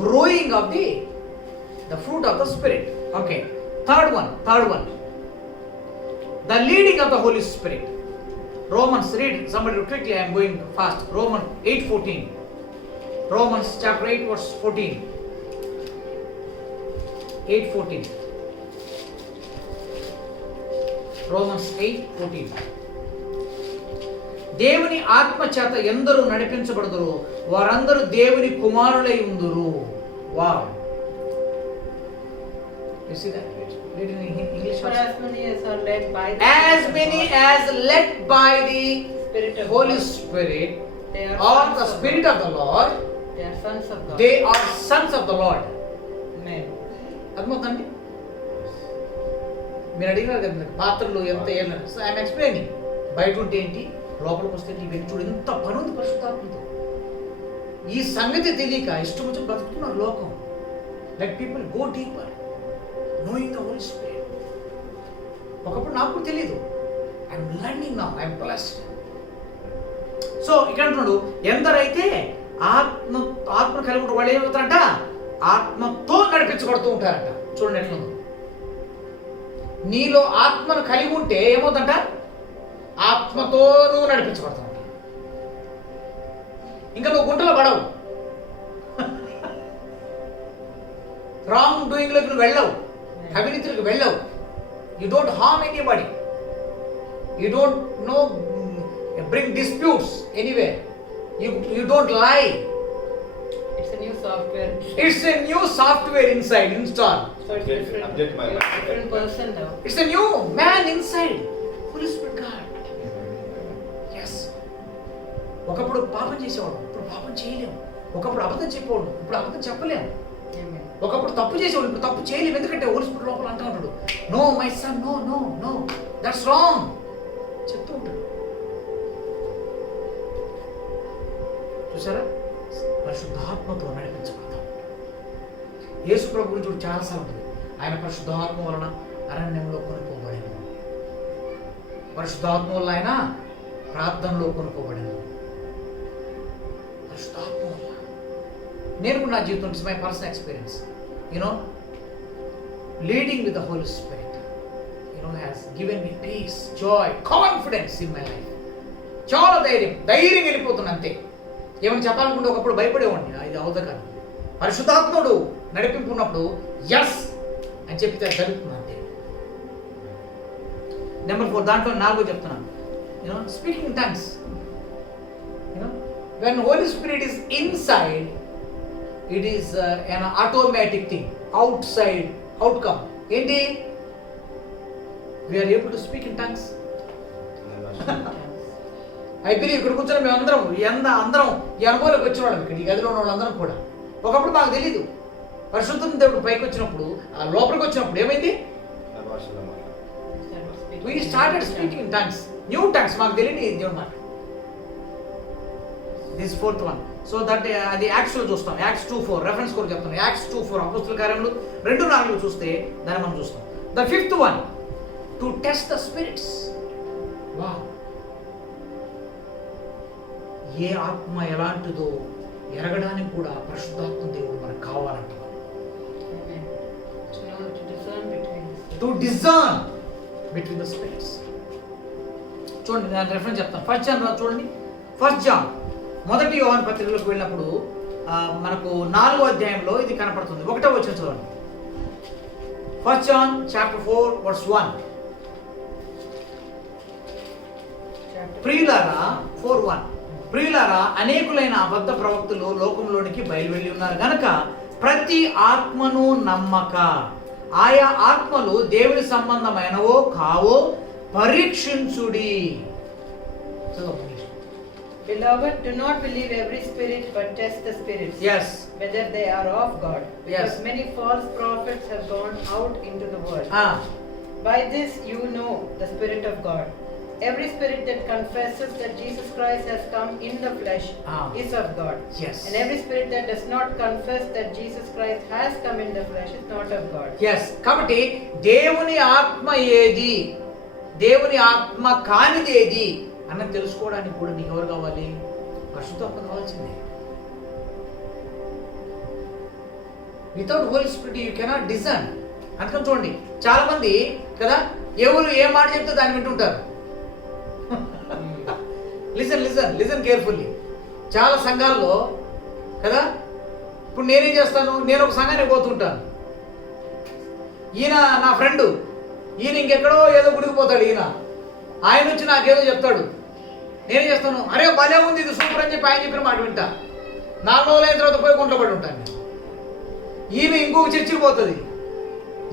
growing of the fruit of the Spirit. Okay. Third one, the leading of the Holy Spirit. Romans, read somebody quickly, I am going fast. Romans 8:14. Romans chapter 8 verse 14. 8:14. Romans 8:14. దేవుని ఆత్మ చేత ఎందరూ నడిపించబడుదురో వారందరూ దేవుని కుమారులై ఉందురు. Wow. You see that? Read in English. For as many as are led by the As many as led by the Spirit of Holy God, Spirit they are or sons the of Spirit God. of the Lord, They are sons of God. they are sons of the Lord. Amen. అర్థమవుతుందండి? మీరు అడిగినారు కదా పాత్రలు ఎంత ఏళ్ళ. So I'm explaining. బయట ఉంటే ఏంటి, లోపలికి వస్తే ఇవన్నీ చూడు, ఎంత పని ఉంది పరిశుద్ధాత్మతో. ఈ సంగతి తెలియక ఇష్టం వచ్చి బ్రతుకుతున్నారు లోకం. Let people go deeper knowing the Holy Spirit. ఒకప్పుడు నాకు కూడా తెలియదు. I'm learning now. I'm blessed. So ఇక్కడ అంటున్నాడు, ఎందరైతే ఆత్మ కలిగి ఉంటారు వాళ్ళు ఏమవుతారంట? ఆత్మతో నడిపించబడుతూ ఉంటారంట. చూడండి ఎట్లుందో. నీలో ఆత్మను కలిగి ఉంటే ఏమవుతుందంట? ఆత్మతో నువ్వు నడిపించబడతావు. ఇంకా నువ్వు గుంటలో పడవు, రాంగ్ డూయింగ్ లోకి నువ్వు వెళ్ళవు, అవినీతిలోకి వెళ్ళవు. You don't harm anybody, you don't bring disputes anywhere, you don't lie. It's a new software. It's a new software inside install. So it's different. You're a different person now. It's a new man inside. Holy Spirit God. Yes. ఒకప్పుడు పాపం చేసేవాడు, ఇప్పుడు పాపం చేయలేము. ఒకప్పుడు అబద్ధం చెప్పేవాడు, ఇప్పుడు అబద్ధం చెప్పలేము. Amen. ఒకప్పుడు తప్పు చేసేవాడు, ఇప్పుడు తప్పు చేయలేము. ఎందుకంటే హోలీ స్పిరిట్ లోపల అంటూ ఉంటాడు, no my son, no no no, that's wrong చెప్తూ ఉంటాడు. చూసారా? పరిశుద్ధాత్మతో నడిపించబడతాం. యేసు ప్రభు గురించి కూడా చాలాసార్లు ఉంటుంది. ఆయన పరిశుద్ధాత్మ వలన అరణ్యంలో కొనుక్కోబడిన, పరిశుద్ధాత్మ వల్ల ఆయన ప్రార్థనలో కొనుక్కోబడిన. పరిశుద్ధాత్మ వల్ల నేను కూడా నా జీవితం, it's my personal experience, leading with the Holy Spirit has given me peace, joy, confidence in my life. చాలా ధైర్యం వెళ్ళిపోతుంది అంతే. ఏమని చెప్పాలనుకుంటే ఒకప్పుడు భయపడేవాడిని, ఇది అవుతా కాదు. పరిశుద్ధాత్ముడు నడిపింపు ఉన్నప్పుడు ఎస్ అని చెప్పితే జరుగుతుంది అంతే. నెంబర్ 4, దాంట్లో 4 చెప్తున్నాను, speaking tongues. When Holy Spirit is inside, it is an automatic thing, outside outcome. ఏంటి? we are able to speak in tongues. I believe ఇక్కడ కూర్చొని మేము అందరం ఈ అనుభవంలోకి వచ్చిన వాళ్ళం, ఇక్కడ ఈ గదిలో ఉన్న వాళ్ళందరం కూడా. ఒకప్పుడు మాకు తెలీదు. పరిశుద్ధ దేవుడు పైకి వచ్చినప్పుడు, ఆ లోపలికి వచ్చినప్పుడు ఏమైంది? we started speaking in tongues, new tongues. మాకు తెలియని దేవుడు మాట. this fourth one. So that అది యాక్ట్స్లో చూస్తాం. యాక్ట్స్ 2:4 రెఫరెన్స్ కూడా చెప్తాను. యాక్ట్స్ 2:4 అపోస్తల కార్యములు 2:4 చూస్తే దాన్ని మనం చూస్తాం. The fifth one, to test the spirits. Wow, ఏ ఆత్మ ఎలాంటిదో ఎరగడానికి కూడా పరిశుద్ధాత్మ దేవుడు మనకు కావాలంట. To discern between the spirits. చూడండి, నేను రెఫరెన్స్ చెప్తాను. ఫస్ట్ జాన్ చూడండి. ఫస్ట్ జాన్, మొదటి యోహాను పత్రికలోకి వెళ్ళినప్పుడు మనకు 4వ అధ్యాయంలో ఇది కనపడుతుంది. 1వ వచనం చూడండి. First John chapter 4:1. ప్రియులారా 4:1, ప్రియులారా అనేకులైన అబద్ధ ప్రవక్తలు లోకంలోనికి బయలువెళ్ళి ఉన్నారు గనక ప్రతి ఆత్మను నమ్మక ఆయా ఆత్మలు దేవుని సంబంధమైనవో కావో పరీక్షించుడి. Beloved, do not believe every spirit, but test the spirits. Yes. Whether they are of God. Because Yes. many false prophets have gone out into the world. By this you know the Spirit of God. Every spirit that confesses that Jesus Christ has come in the flesh is of God. Yes. And every spirit that does not confess that Jesus Christ has come in the flesh is not of God. Yes. కాబట్టి దేవుని ఆత్మ ఏది, దేవుని ఆత్మ కానిది ఏది అన్న తెలుసుకోవడానికి కూడా నీకు ఎవరు కావాలి? పరిశుద్ధాత్మ కావాల్సిందే. Without Holy Spirit you cannot discern. అందుకని చూడండి, చాలా మంది కదా ఎవరు ఏ మాట చెప్తే దాన్ని వింటుంటారు. Listen carefully. చాలా సంఘాల్లో కదా, ఇప్పుడు నేనేం చేస్తాను, నేను ఒక సంఘానికి పోతుంటాను. ఈయన నా ఫ్రెండు, ఈయన ఇంకెక్కడో ఏదో గుడికి పోతాడు. ఆయన వచ్చి నాకేదో చెప్తాడు. నేనేం చేస్తాను, అరే భలే ఉంది, ఇది సూపర్ అని చెప్పి ఆయన చెప్పిన మాట వింటా. 4 రోజులు అయిన తర్వాత పోయి గుంట్లో పడి ఉంటాను. ఈమె ఇంకొక చర్చికి పోతుంది.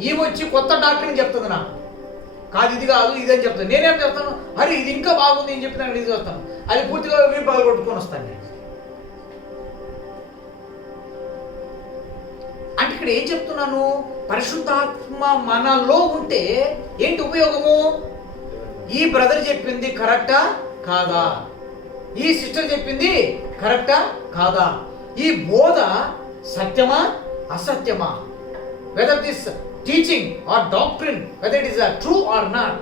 ఈమె వచ్చి కొత్త డాక్టర్ని చెప్తుంది నాకు, కాదు ఇది కాదు ఇది అని చెప్తాను. నేనేం చెప్తాను, అరే ఇది ఇంకా బాగుంది అని చెప్పి నేను ఇది వస్తాను. అది పూర్తిగా పగలు కొట్టుకొని వస్తాను నేను. అంటే ఇక్కడ ఏం చెప్తున్నాను, పరిశుద్ధాత్మ మనలో ఉంటే ఏంటి ఉపయోగము? ఈ బ్రదర్ చెప్పింది కరెక్టా కాదా, ఈ సిస్టర్ చెప్పింది కరెక్టా కాదా, ఈ బోధ సత్యమా అసత్యమా, whether this teaching or doctrine, whether it is true or not,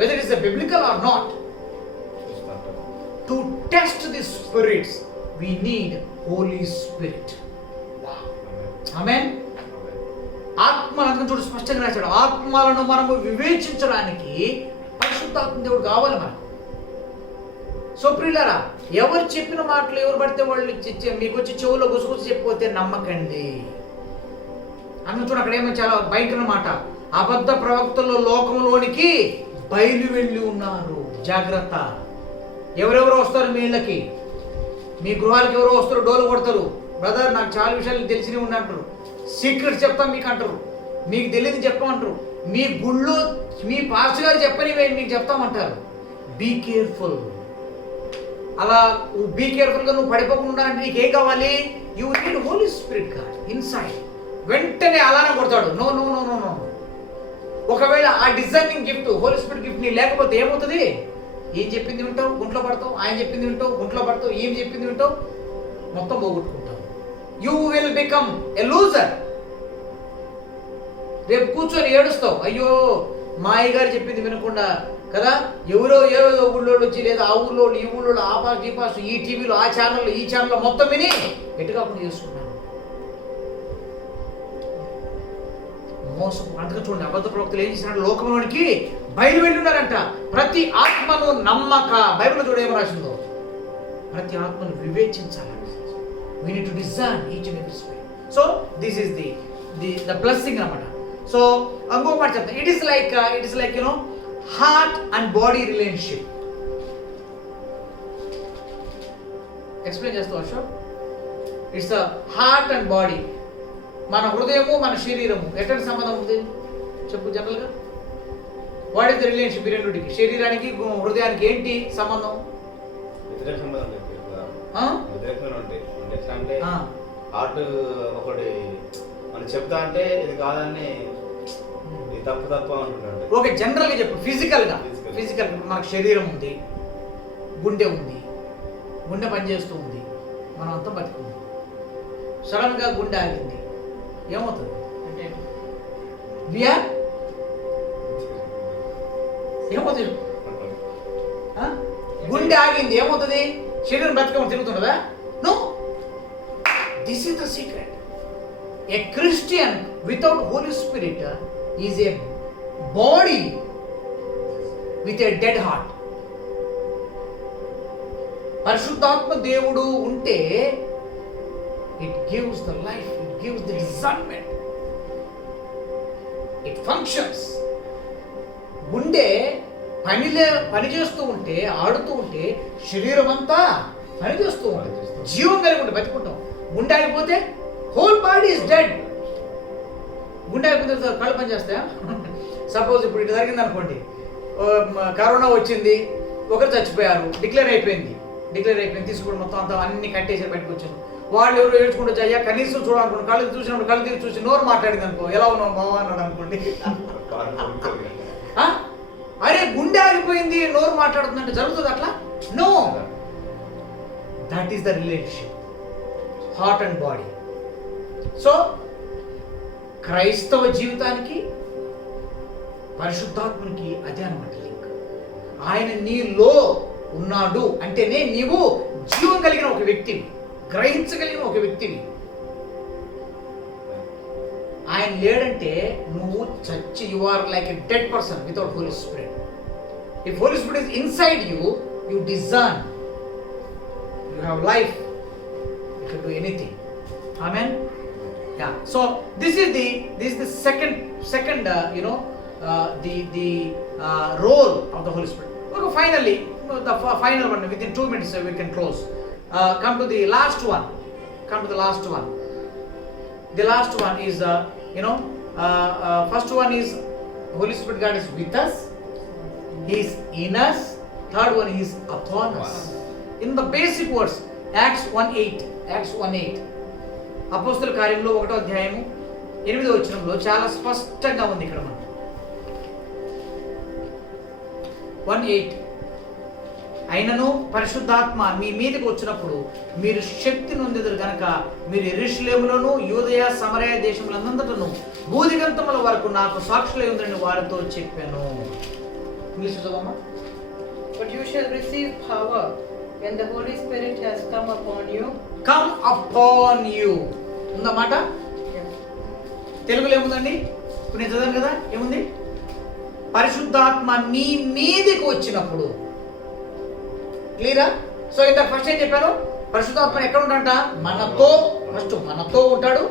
whether it is biblical or not. To test the spirits we need Holy Spirit. Amen. ఆత్మలను చూడు స్పష్టంగా రాశాడు, ఆత్మలను మనము వివేచించడానికి పరిశుద్ధాత్మ దేవుడు కావాలి మనకు. సో ప్రియులారా, ఎవరు చెప్పిన మాటలు ఎవరు పడితే వాళ్ళు మీకు వచ్చి చెవులో గుసగుస చెప్పిపోతే నమ్మకండి. అందుకు చూడు అక్కడ ఏమో చాలా భయంకరమైన మాట, అబద్ధ ప్రవక్తలు లోకంలోనికి బయలు వెళ్ళి ఉన్నారు. జాగ్రత్త. ఎవరెవరు వస్తారు మీ ఇళ్ళకి, మీ గృహాలకు ఎవరో వస్తారు, డోలు కొడతారు. బ్రదర్ నాకు చాలా విషయాలు తెలిసినవి ఉన్నట్టు, సీక్రెట్స్ చెప్తాం మీకు అంటారు, మీకు తెలియదు చెప్పమంటారు, మీ గుళ్ళు మీ పాస్టర్ గారు చెప్పని మీకు చెప్తామంటారు. Be careful. అలా బీ కేర్ఫుల్గా నువ్వు పడిపోకుండా అంటే నీకేం కావాలి? You need Holy Spirit God inside. వెంటనే అలానే కొడతాడు, no no no no no. ఒకవేళ ఆ designing gift Holy Spirit gift నీ లేకపోతే ఏమవుతుంది? ఏం చెప్పింది వింటావు, గుంట్లో పడతావు. ఆయన చెప్పింది వింటావు, గుంట్లో పడతావు. ఏం చెప్పింది వింటావు, మొత్తం పోగొట్టుకుంటావు. You will become a loser. రేపు కూర్చొని ఏడుస్తావు, అయ్యో మా అయ్యగారు చెప్పింది వినకుండా కదా, ఎవరో ఏదో ఊళ్ళో వచ్చి లేదా ఆ ఊళ్ళో ఈ ఊళ్ళో ఆ పాస్ ఈ పాస్ ఈ టీవీలో ఆ ఛానల్లో ఈ ఛానల్లో మొత్తం విని ఎటుకాకుండా చేసుకున్నాను. మోసం. అందుకే చూడండి, అబద్ధ ప్రవక్తలు ఏం చేసినాడు, లోకంలోనికి బయలు వెళ్ళున్నారంట. ప్రతి ఆత్మను నమ్మక. బైబిల్లో చూడ ఏమో రాసిందో, ప్రతి ఆత్మను వివేచించాలి. we need to discern each and every spirit. So this is the blessing అన్నమాట. సో ఇంకో మాట చెప్తా, it is like you know heart and body relationship. Explain చేస్తావు Ashok? It's heart and body. మన హృదయము మన శరీరము ఎటువంటి సంబంధం ఉంది చెప్పు జనరల్గా? వాట్ ఇస్ ద రిలేషన్షిప్ ఈ రెండుకి, శరీరానికి హృదయానికి ఏంటి సంబంధం? వ్యతిరేక సంబంధం లేదు. ఆ? వ్యతిరేకంగా ఉంటాయి. అంటే ఎట్లా అంటే హార్ట్ ఒకటి మనం చెప్తా అంటే ఇది కాదని ఇది తప్పు అంటున్నాడు. ఓకే, జనరల్గా చెప్పు. ఫిజికల్గా మనకు శరీరం ఉంది, గుండె ఉంది, గుండె పనిచేస్తూ ఉంది, మనం అంతా బతుకుంది. సడన్గా గుండె ఆగింది, ఏమవుతుంది? విఆర్ ఏమవుతుంది? గుండె ఆగింది ఏమవుతుంది? శరీరం బ్రతకమని తిరుగుతుండదా? No, this is the secret. A Christian without Holy Spirit is a body with a dead heart. పరిశుద్ధాత్మ దేవుడు ఉంటే it gives the life, it gives the designment, it functions. గుండె పని చేస్తూ ఉంటే, ఆడుతూ ఉంటే శరీరం అంతా పనిచేస్తూ ఉంటుంది, జీవం కలిగి ఉంటే బతుకుంటాం. గుండె ఆగిపోతే హోల్ బాడీ ఇస్ డెడ్. గుండె ఆగిపోతే కళ్ళు పని చేస్తాయా? సపోజ్ ఇప్పుడు ఇటు జరిగింది అనుకోండి, కరోనా వచ్చింది, ఒకరు చచ్చిపోయారు, డిక్లేర్ అయిపోయింది, తీసుకుని మొత్తం అంతా అన్ని కట్టేసి బయటకు వచ్చారు. వాళ్ళు ఎవరు ఏడ్చుకుంటూ వచ్చి అయ్యా కనీసం చూడాలనుకోండి, కళ్ళు చూసినప్పుడు కళ్ళు తీసి చూసి నోరు మాట్లాడింది అనుకో, ఎలా ఉన్నావు మావా అన్నాడు అనుకోండి. అరే గుండె ఆగిపోయింది నోరు మాట్లాడుతుందంటే జరుగుతుంది అట్లా? No, that is the relationship, heart and body. So క్రైస్తవ జీవితానికి పరిశుద్ధాత్మనికి అదే అన్నమాట లింక్. ఆయన నీలో ఉన్నాడు అంటేనే నీవు జీవం కలిగిన ఒక వ్యక్తివి, గ్రహించగలిగిన ఒక వ్యక్తివి. ఆయన లేడంటే నువ్వు చచ్చి, you are like a dead person without Holy Spirit. If Holy Spirit is inside you, you discern, you have life, you can do anything. Amen. Yeah, so this is the second role of the Holy Spirit. Okay, finally, the final one, within 2 minutes we can close. Come to the last one. The last one is first one is Holy Spirit God is with us, He is in us. Third one is upon us. In the basic words, Acts 1:8. అపోస్తల కార్యంలో 1వ అధ్యాయము 8వ వచనంలో చాలా స్పష్టంగా ఉంది ఇక్కడ మనకు. 1:8 అయినను పరిశుద్ధాత్మ మీ మీదకి వచ్చినప్పుడు మీరు శక్తి నొందెదరు గనక మీరు యెరూషలేములోను యూదయ సమరయ దేశములందంతటను భూదిగంతముల వరకు నాకు సాక్షులై ఉందని వారితో చెప్పాను. English చదవమ్మా. But you shall receive power when the Holy Spirit has come upon you. ఉందన్నమాట. తెలుగులో ఏముందండి? ఇప్పుడు నేను చదివాను కదా, ఏముంది? పరిశుద్ధాత్మ మీ మీదకి వచ్చినప్పుడు. క్లియరా? సో ఇంత ఫస్ట్ ఏం చెప్పాను? పరిశుద్ధాత్మ ఎక్కడ ఉంటాడంట? మనతో ఉంటాడు.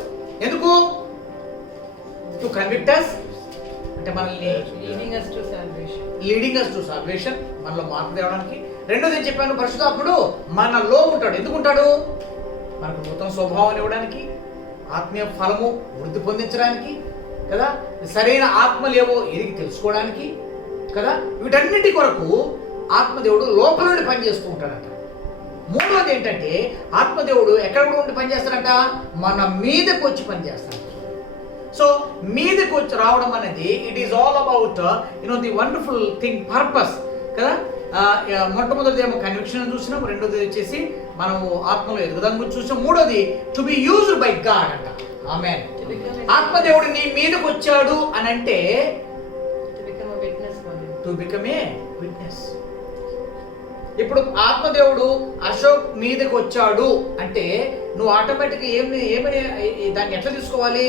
ఎందుకు? టు కన్విక్ట్ us, అంటే మనల్ని leading us to salvation, మనలో మార్పు తేవడానికి. రెండోది ఏం చెప్పాను? పరిశుద్ధాత్ముడు మనలో ఉంటాడు. ఎందుకు ఉంటాడు? మనకు నూతన స్వభావం ఇవ్వడానికి, ఆత్మీయ ఫలము వృద్ధి పొందించడానికి కదా, సరైన ఆత్మలేవో ఎరిగి తెలుసుకోవడానికి కదా, వీటన్నిటి కొరకు ఆత్మదేవుడు లోపల నుండి పనిచేస్తూ ఉంటాడంట. మూడోది ఏంటంటే ఆత్మదేవుడు ఎక్కడ కూడా ఉండి పనిచేస్తాడంట? మన మీదకి వచ్చి పనిచేస్తాడు. సో మీదకి వచ్చి రావడం అనేది it is all about the wonderful thing, purpose కదా. మొట్టమొదటిది ఏమో కన్విక్షన్ చూసినాం, రెండోది వచ్చేసి మనము ఆత్మలో ఎదుగుదల గురించి చూసాం, మూడోది to be used by God అంట. ఆమేన్. ఆత్మదేవుడు నీ మీదకి వచ్చాడు అని అంటే టు బికమ్ ఏ విట్నెస్. ఇప్పుడు ఆత్మదేవుడు అశోక్ మీదకి వచ్చాడు అంటే నువ్వు ఆటోమేటిక్గా ఏమని దాన్ని ఎట్లా తీసుకోవాలి?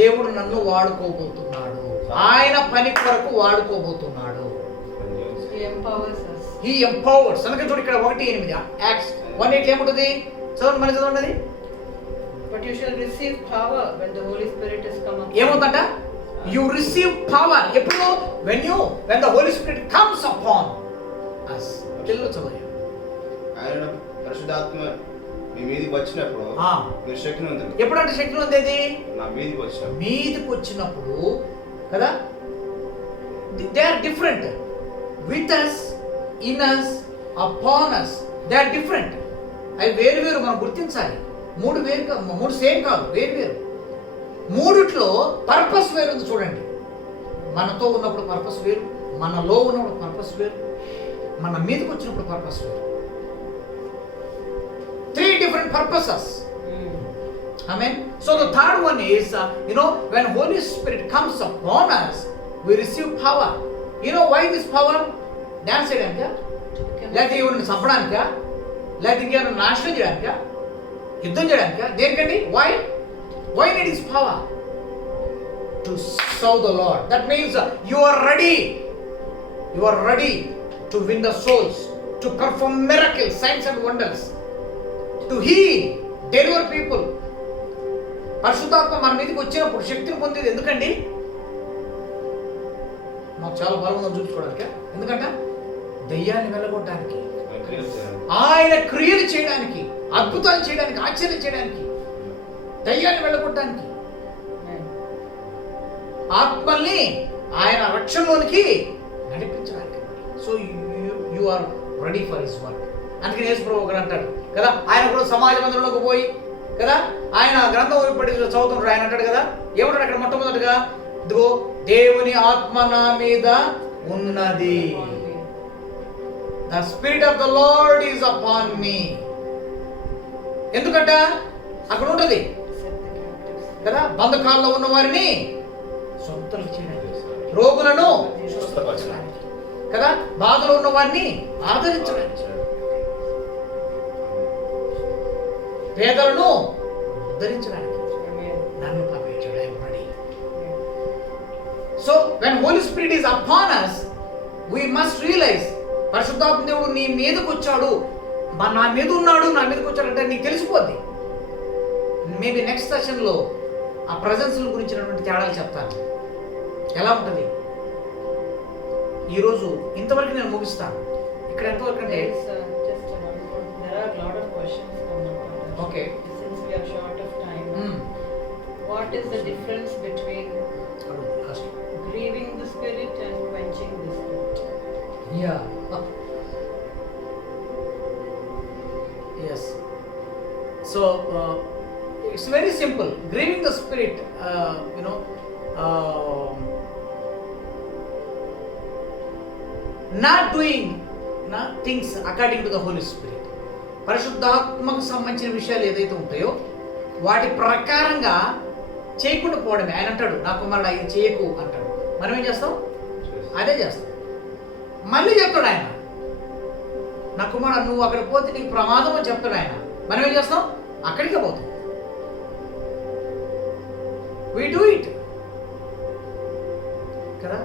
దేవుడు నన్ను వాడుకోబోతున్నాడు, ఆయన పని కొరకు వాడుకోబోతున్నాడు. He empowers. అందుకే చూడు ఇక్కడ 1:8 Acts 1:8 ఏముంటుంది? చదవండి. But you shall receive power when the Holy Spirit is come upon you. ఏమవుతుందంట? You receive power. ఎప్పుడు? When the Holy Spirit comes upon us. Telugu చదవండి. ఆయన పరిశుద్ధాత్మ మీ మీదికి వచ్చినప్పుడు ఆ. మీరు శక్తివంతులు. ఎప్పుడంటే శక్తి ఉంది నా మీదికి వచ్చినప్పుడు మీదికి వచ్చినప్పుడు కదా, they are different. With us, in us, upon us, they are different. అవి వేరు వేరు మనం గుర్తించాలి. మూడు వేరు, మూడు సేమ్ కాదు, వేరు వేరు. మూడిట్లో పర్పస్ వేరు ఉంది చూడండి. మనతో ఉన్నప్పుడు పర్పస్ వేరు, మనలో ఉన్నప్పుడు పర్పస్ వేరు, మన మీదకి వచ్చినప్పుడు పర్పస్ వేరు. 3 different purposes. Amen. So the third one is, when Holy Spirit comes upon us, we receive power. You know why this power? Dance చేయడానికా, లేకపోతే ఎవరిని చంపడానికా, లేకపోతే ఇంకేమైనా నాశనం చేయడానికా, యుద్ధం చేయడానికా, దేనికండి? Why need this power? To serve the Lord. That means you are ready. You are ready to win the souls, to perform miracles, signs and wonders, to heal, deliver people. పరిశుద్ధాత్మ మన మీదకి వచ్చినప్పుడు శక్తిని పొందేది ఎందుకండి? మాకు చాలా బలం ఉందని చూపించుకోవడానికి. ఎందుకంటే దయ్యాన్ని వెళ్ళగొట్టడానికి, ఆయన క్రియలు చేయడానికి, అద్భుతాలు చేయడానికి, ఆశ్చర్యం చేయడానికి, దయ్యాన్ని వెళ్ళగొట్టడానికి, ఆత్మల్ని ఆయన రక్షణలోనికి నడిపించడానికి. So you are ready for his work. అందుకని యేసు ప్రభువు ఒకరు అంటాడు కదా, ఆయన కూడా సమాజ మందిరంలోకి పోయి కదా, ఆయన గ్రంథం ఇప్పటి చదువుతుంటాడు. ఆయన అంటాడు కదా, ఏమంటాడు అక్కడ మొట్టమొదటిగా? ఇదిగో దేవుని ఆత్మ నా మీద ఉన్నది. The spirit of the Lord is upon me. ఎందుకంట అక్కడ ఉంటది కదా, బంధకాల్లో ఉన్న వారిని స్వతంత్రం చేయడానికి, రోగులను స్వస్థపరచడానికి కదా, బాధలో ఉన్న వారిని ఆదరించడానికి, పేదలను ఉద్ధరించడానికి నన్ను పంపించాడు. I am ready. So when Holy Spirit is upon us, we must realize పరిశుద్ధాత్మ దేవుడు నీ మీదకి వచ్చాడు, నా మీద ఉన్నాడు, నా మీదకి వచ్చాడు అంటే నీకు తెలిసిపోద్ది. మేబీ నెక్స్ట్ సెషన్లో ఆ ప్రజెన్స్ గురించినటువంటి తేడాలు చెప్తాను. ఎలా ఉంటుంది ఈరోజు ఇంతవరకు నేను ముగిస్తాను. ఇక్కడ ఎంతవరకు అంటే okay, since we are short of time, what is the difference between grieving the spirit and quenching the spirit? Yeah. Yes. So it's very simple. Grieving the spirit, not doing things according to the Holy Spirit. పరిశుద్ధాత్మకు సంబంధించిన విషయాలు ఏదైతే ఉంటాయో వాటి ప్రకారంగా చేయకుండా పోవడమే. ఆయన అంటాడు, నా కుమారుడు ఇది చేయకు అంటాడు. మనం ఏం చేస్తాం? అదే చేస్తాం. మళ్ళీ చెప్తాడు ఆయన, నా కుమారుడు నువ్వు అక్కడికి పోతే నీకు ప్రమాదం అని చెప్తాడు ఆయన. మనం ఏం చేస్తాం? అక్కడికే పోతాం. We do it కదా.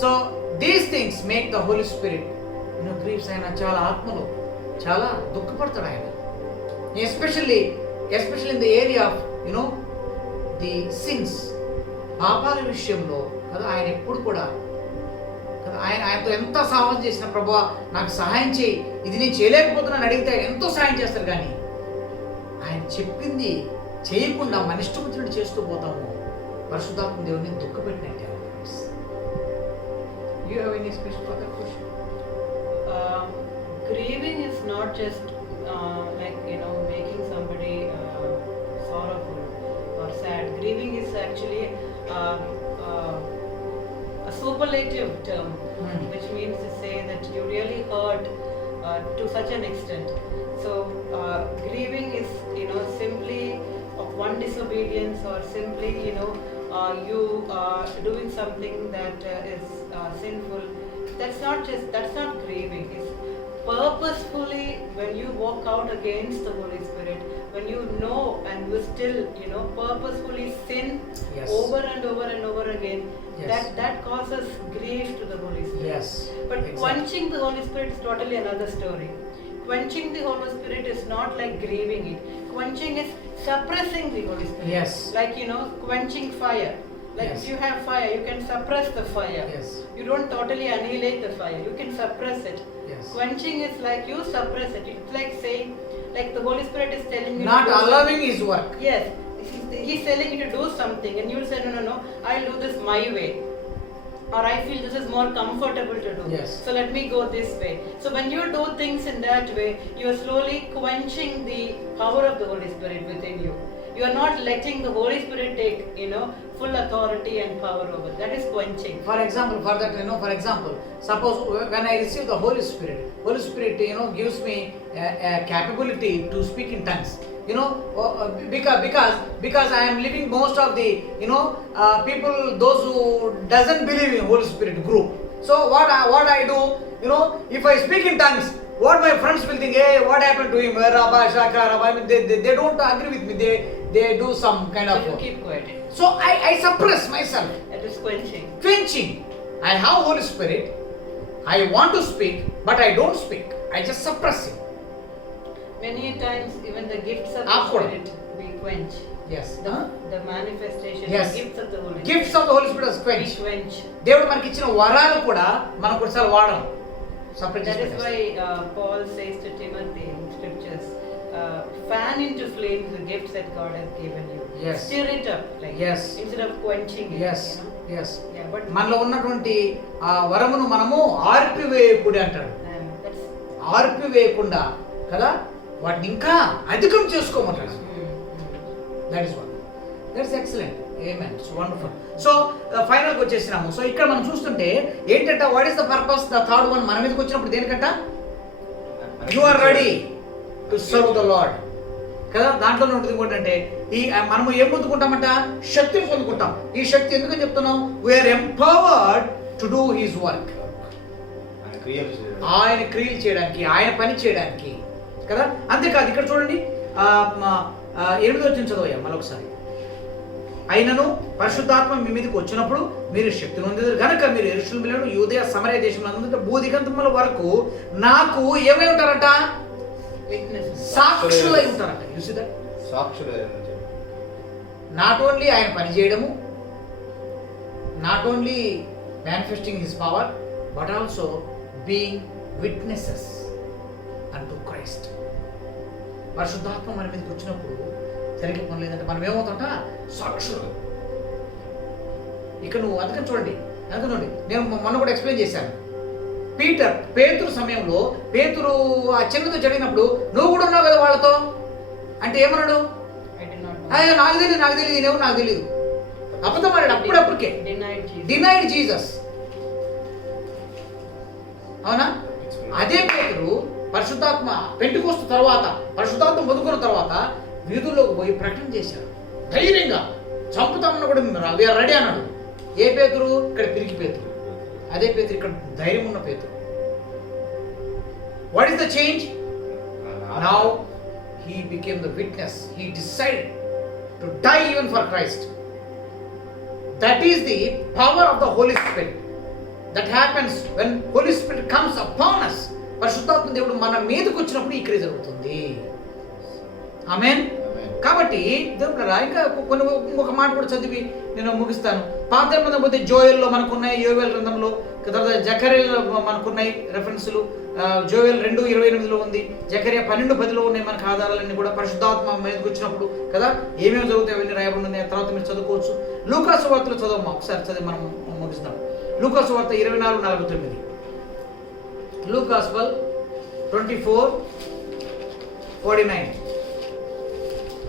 So these things make the Holy Spirit grieves. ఆయన చాలా ఆత్మలో చాలా దుఃఖపడతాడు ఆయన. Especially in the area of the sins, పాపాల విషయంలో కదా. ఆయన ఎప్పుడు కూడా కదా, ఆయనతో ఎంత సహాయం చేసిన, ప్రభువా నాకు సహాయం చేయి, ఇది నేను చేయలేకపోతున్నాను అడిగితే ఆయన ఎంతో సహాయం చేస్తారు. కానీ ఆయన చెప్పింది చేయకుండా మన ఇష్టం వచ్చినట్టు చేస్తూ పోతాము. పరిశుద్ధాత్మ దేవుని దుఃఖపెట్టినట్టే. You have any special for that question? Grieving is not just making somebody sorrowful or sad. Grieving is actually a superlative term, which means to say that you really hurt to such an extent. So grieving is simply of one disobedience, or simply you doing something that is sinful. That's not grieving. It's purposefully when you walk out against the Holy Spirit, when you know and you still purposefully sin. Yes. over and over and over again. Yes. That causes grief to the Holy Spirit. Yes. But Exactly. quenching the Holy Spirit is totally another story. Quenching the Holy Spirit is not like grieving it. Quenching is suppressing the Holy Spirit. Yes. Like quenching fire. Like Yes. if you have fire, you can suppress the fire. Yes. You don't totally annihilate the fire. You can suppress it. Yes. Quenching is like you suppress it. It's like saying, Like the Holy Spirit is telling you. Not to do allowing something. his work. Yes, he's telling you to do something, and you'll say, no, I'll do this my way. Or I feel this is more comfortable to do. Yes. So let me go this way. So when you do things in that way, you are slowly quenching the power of the Holy Spirit within you. You are not letting the Holy Spirit take, full authority and power over. That is quenching. For example, for example, suppose when I receive the Holy Spirit gives me a capability to speak in tongues. Because I am living most of the people, those who doesn't believe in Holy Spirit group. So what I do, if I speak in tongues, what my friends will think, hey, what happened to him? Rabba, Shaka, Rabba. I mean, they don't agree with me. They do some kind So of. you keep quiet. So I suppress myself. That is quenching. Quenching. I have Holy Spirit. I want to speak, but I don't speak. I just suppress it. Many times, even the gifts of the Awkward. Spirit we quench. Yes. The manifestation, Yes. the gifts of the Holy Spirit. Gifts of the Holy Spirit is We quench. quench. దేవుడు మనకి ఇచ్చిన వరాలు కూడా మనం కొన్నిసార్లు వాడం. Separate That is just why Paul says to Timothy in scriptures, fan into flames the gifts that God has given you. Yes. Stir it up, like Yes. instead of quenching it. Yes. Yes. Yeah, but మనలో ఉన్నటువంటి ఆ వరమును మనము ఆర్పివేయకుడి అంటాడు. that's. ఆర్పివేయకుండా కదా వాటిని ఇంకా అధికం చేసుకోమంటాడు. That is one. That's excellent. Amen. So wonderful. So ఫైనల్కి వచ్చేసినాము. సో ఇక్కడ మనం చూస్తుంటే ఏంటంటే what is the purpose, the third one మన మీదకి వచ్చినప్పుడు దేనికంట, you are ready to serve the Lord కదా. దాంట్లో ఉంటుంది ఏంటంటే ఈ మనము ఏం పొందుకుంటామంట, శక్తిని పొందుకుంటాం. ఈ శక్తి ఎందుకని చెప్తున్నాం, we're empowered to do his work. ఆయన క్రియలు చేయడానికి, ఆయన పని చేయడానికి కదా. అంతేకాదు ఇక్కడ చూడండి 8వ వచనం చదవయ్యా మరొకసారి. అయినను పరిశుద్ధాత్మ మీ మీదకి వచ్చినప్పుడు మీరు శక్తి నొందిదురు గనుక మీరు యెరూషలేములోను యూదయ సమరయ దేశములందు భూదిగంతముల వరకు నాకు ఏమై ఉంటారంట, సాక్షులై ఉంటారంట. You see that. Not only ఆయన పని చేయడము, not only manifesting his power, but also being witnesses unto Christ. పరిశుద్ధాత్మ మన మీదకి వచ్చినప్పుడు జరిగే పని లేదంటే మనం ఏమవుతాంట, సాక్షులు. ఇక నువ్వు అందుకని చూడండి, నేను మొన్న కూడా ఎక్స్ప్లెయిన్ చేశాను. పేతురు సమయంలో పేతురు ఆ చిన్నతో జరిగినప్పుడు నువ్వు కూడా ఉన్నావు కదా వాళ్ళతో అంటే ఏమన్నాడు, నాకు తెలియదు నేనేమో నాకు తెలియదు. అబద్ధం ఆడాడు అప్పుడప్పటికే. Denied Jesus. అవునా? అదే పేతురు పరిశుద్ధాత్మ పెంటెకోస్తు తర్వాత, పరిశుద్ధాత్మ పొందుకున్న తర్వాత వీధుల్లోకి పోయి ప్రకటన చేశాడు ధైర్యంగా. చంపుతామన్న కూడా వీఆర్ రెడీ అన్నాడు. ఏ పేతురు? ఇక్కడ పిరికి పేతురు. అదే పేతురు ఇక్కడ ధైర్యం ఉన్న పేతురు. What is the change? Now he became the witness. He decided to die even for Christ. That is the power of the Holy Spirit. That happens when Holy Spirit comes upon us. పరిశుద్ధాత్మ దేవుడు మన మీదకి వచ్చినప్పుడు ఈ క్రియ జరుగుతుంది. ఆమేన్. కాబట్టి దేవుడు ఇంకా ఇంకొక మాట కూడా చదివి నేను ముగిస్తాను. పాత నిబంధన పోతే జోయల్లో మనకున్నాయి, యోవేల్ గ్రంథంలో, తర్వాత జకర్యాలో మనకున్నాయి రెఫరెన్సులు. జోయల్ 2:28 ఉంది, జకర్యా 12:10 ఉన్నాయి మనకు ఆధారాలన్నీ కూడా. పరిశుద్ధాత్మ మీదకి వచ్చినప్పుడు కదా ఏమేమి జరుగుతాయి అవన్నీ రాయబడి ఉన్నాయి. తర్వాత మీరు చదువుకోవచ్చు. లూకా సువార్తలో చదవమ్మా ఒకసారి చదివి మనం ముగిస్తాం. లూకా సువార్త 24:49. లూకాస్ 24:49.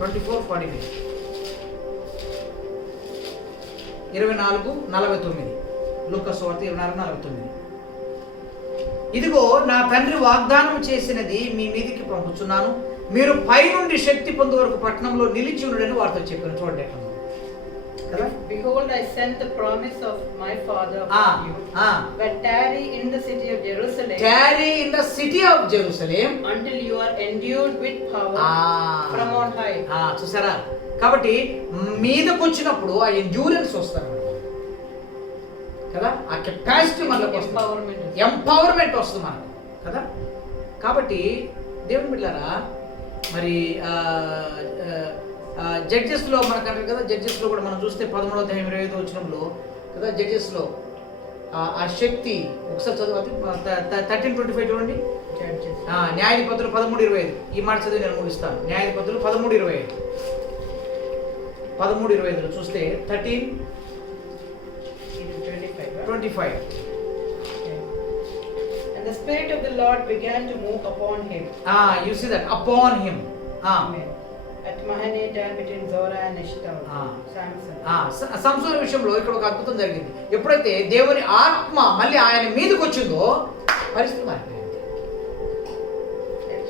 24:49. 24:49. లూకాసు వార్త 24:49. ఇదిగో నా తండ్రి వాగ్దానం చేసినది మీ మీదికి పంపుచున్నాను, మీరు పైనుండి శక్తి పొందు వరకు పట్టణంలో నిలిచి ఉండడని వారితో చెప్పాను. చూడండి ఎక్కడ కదా. Behold, I send the promise of my Father upon you. But tarry in the city of Jerusalem. Tarry in the city of Jerusalem until you are endued with power from on high. చూసారా? కాబట్టి మీదకు వచ్చినప్పుడు ఆ endurance వస్తుంది కదా, ఆ capacity మనకు empowerment వస్తుంది మనకు కదా. కాబట్టి దేవుని బిడ్డలారా, మరి జడ్జెస్లో మనకు అంటారు కదా, జడ్జెస్లో కూడా మనం చూస్తే 13వ అధ్యాయం 25వ వచనంలో కదా, జడ్జెస్లో ఆ శక్తి ఒకసారి చదువు 13:25 చూడండి. Judges. న్యాయాధిపతులు 13:25. ఈ మాట చదివి నేను ముగిస్తాను. న్యాయాధిపతులు 13:25. 13:25 చూస్తే 13:25. Okay. And the Spirit of the Lord began to move upon him. You see that upon him. Amen. At Mahanaim between Zorah and Eshtaol. Samson. సంసోను విషయంలో ఇక్కడ ఒక అద్భుతం జరిగింది. ఎప్పుడైతే దేవుని ఆత్మ మళ్ళీ ఆయన మీదకి వచ్చిందో పరిస్థితి మారిపోయింది.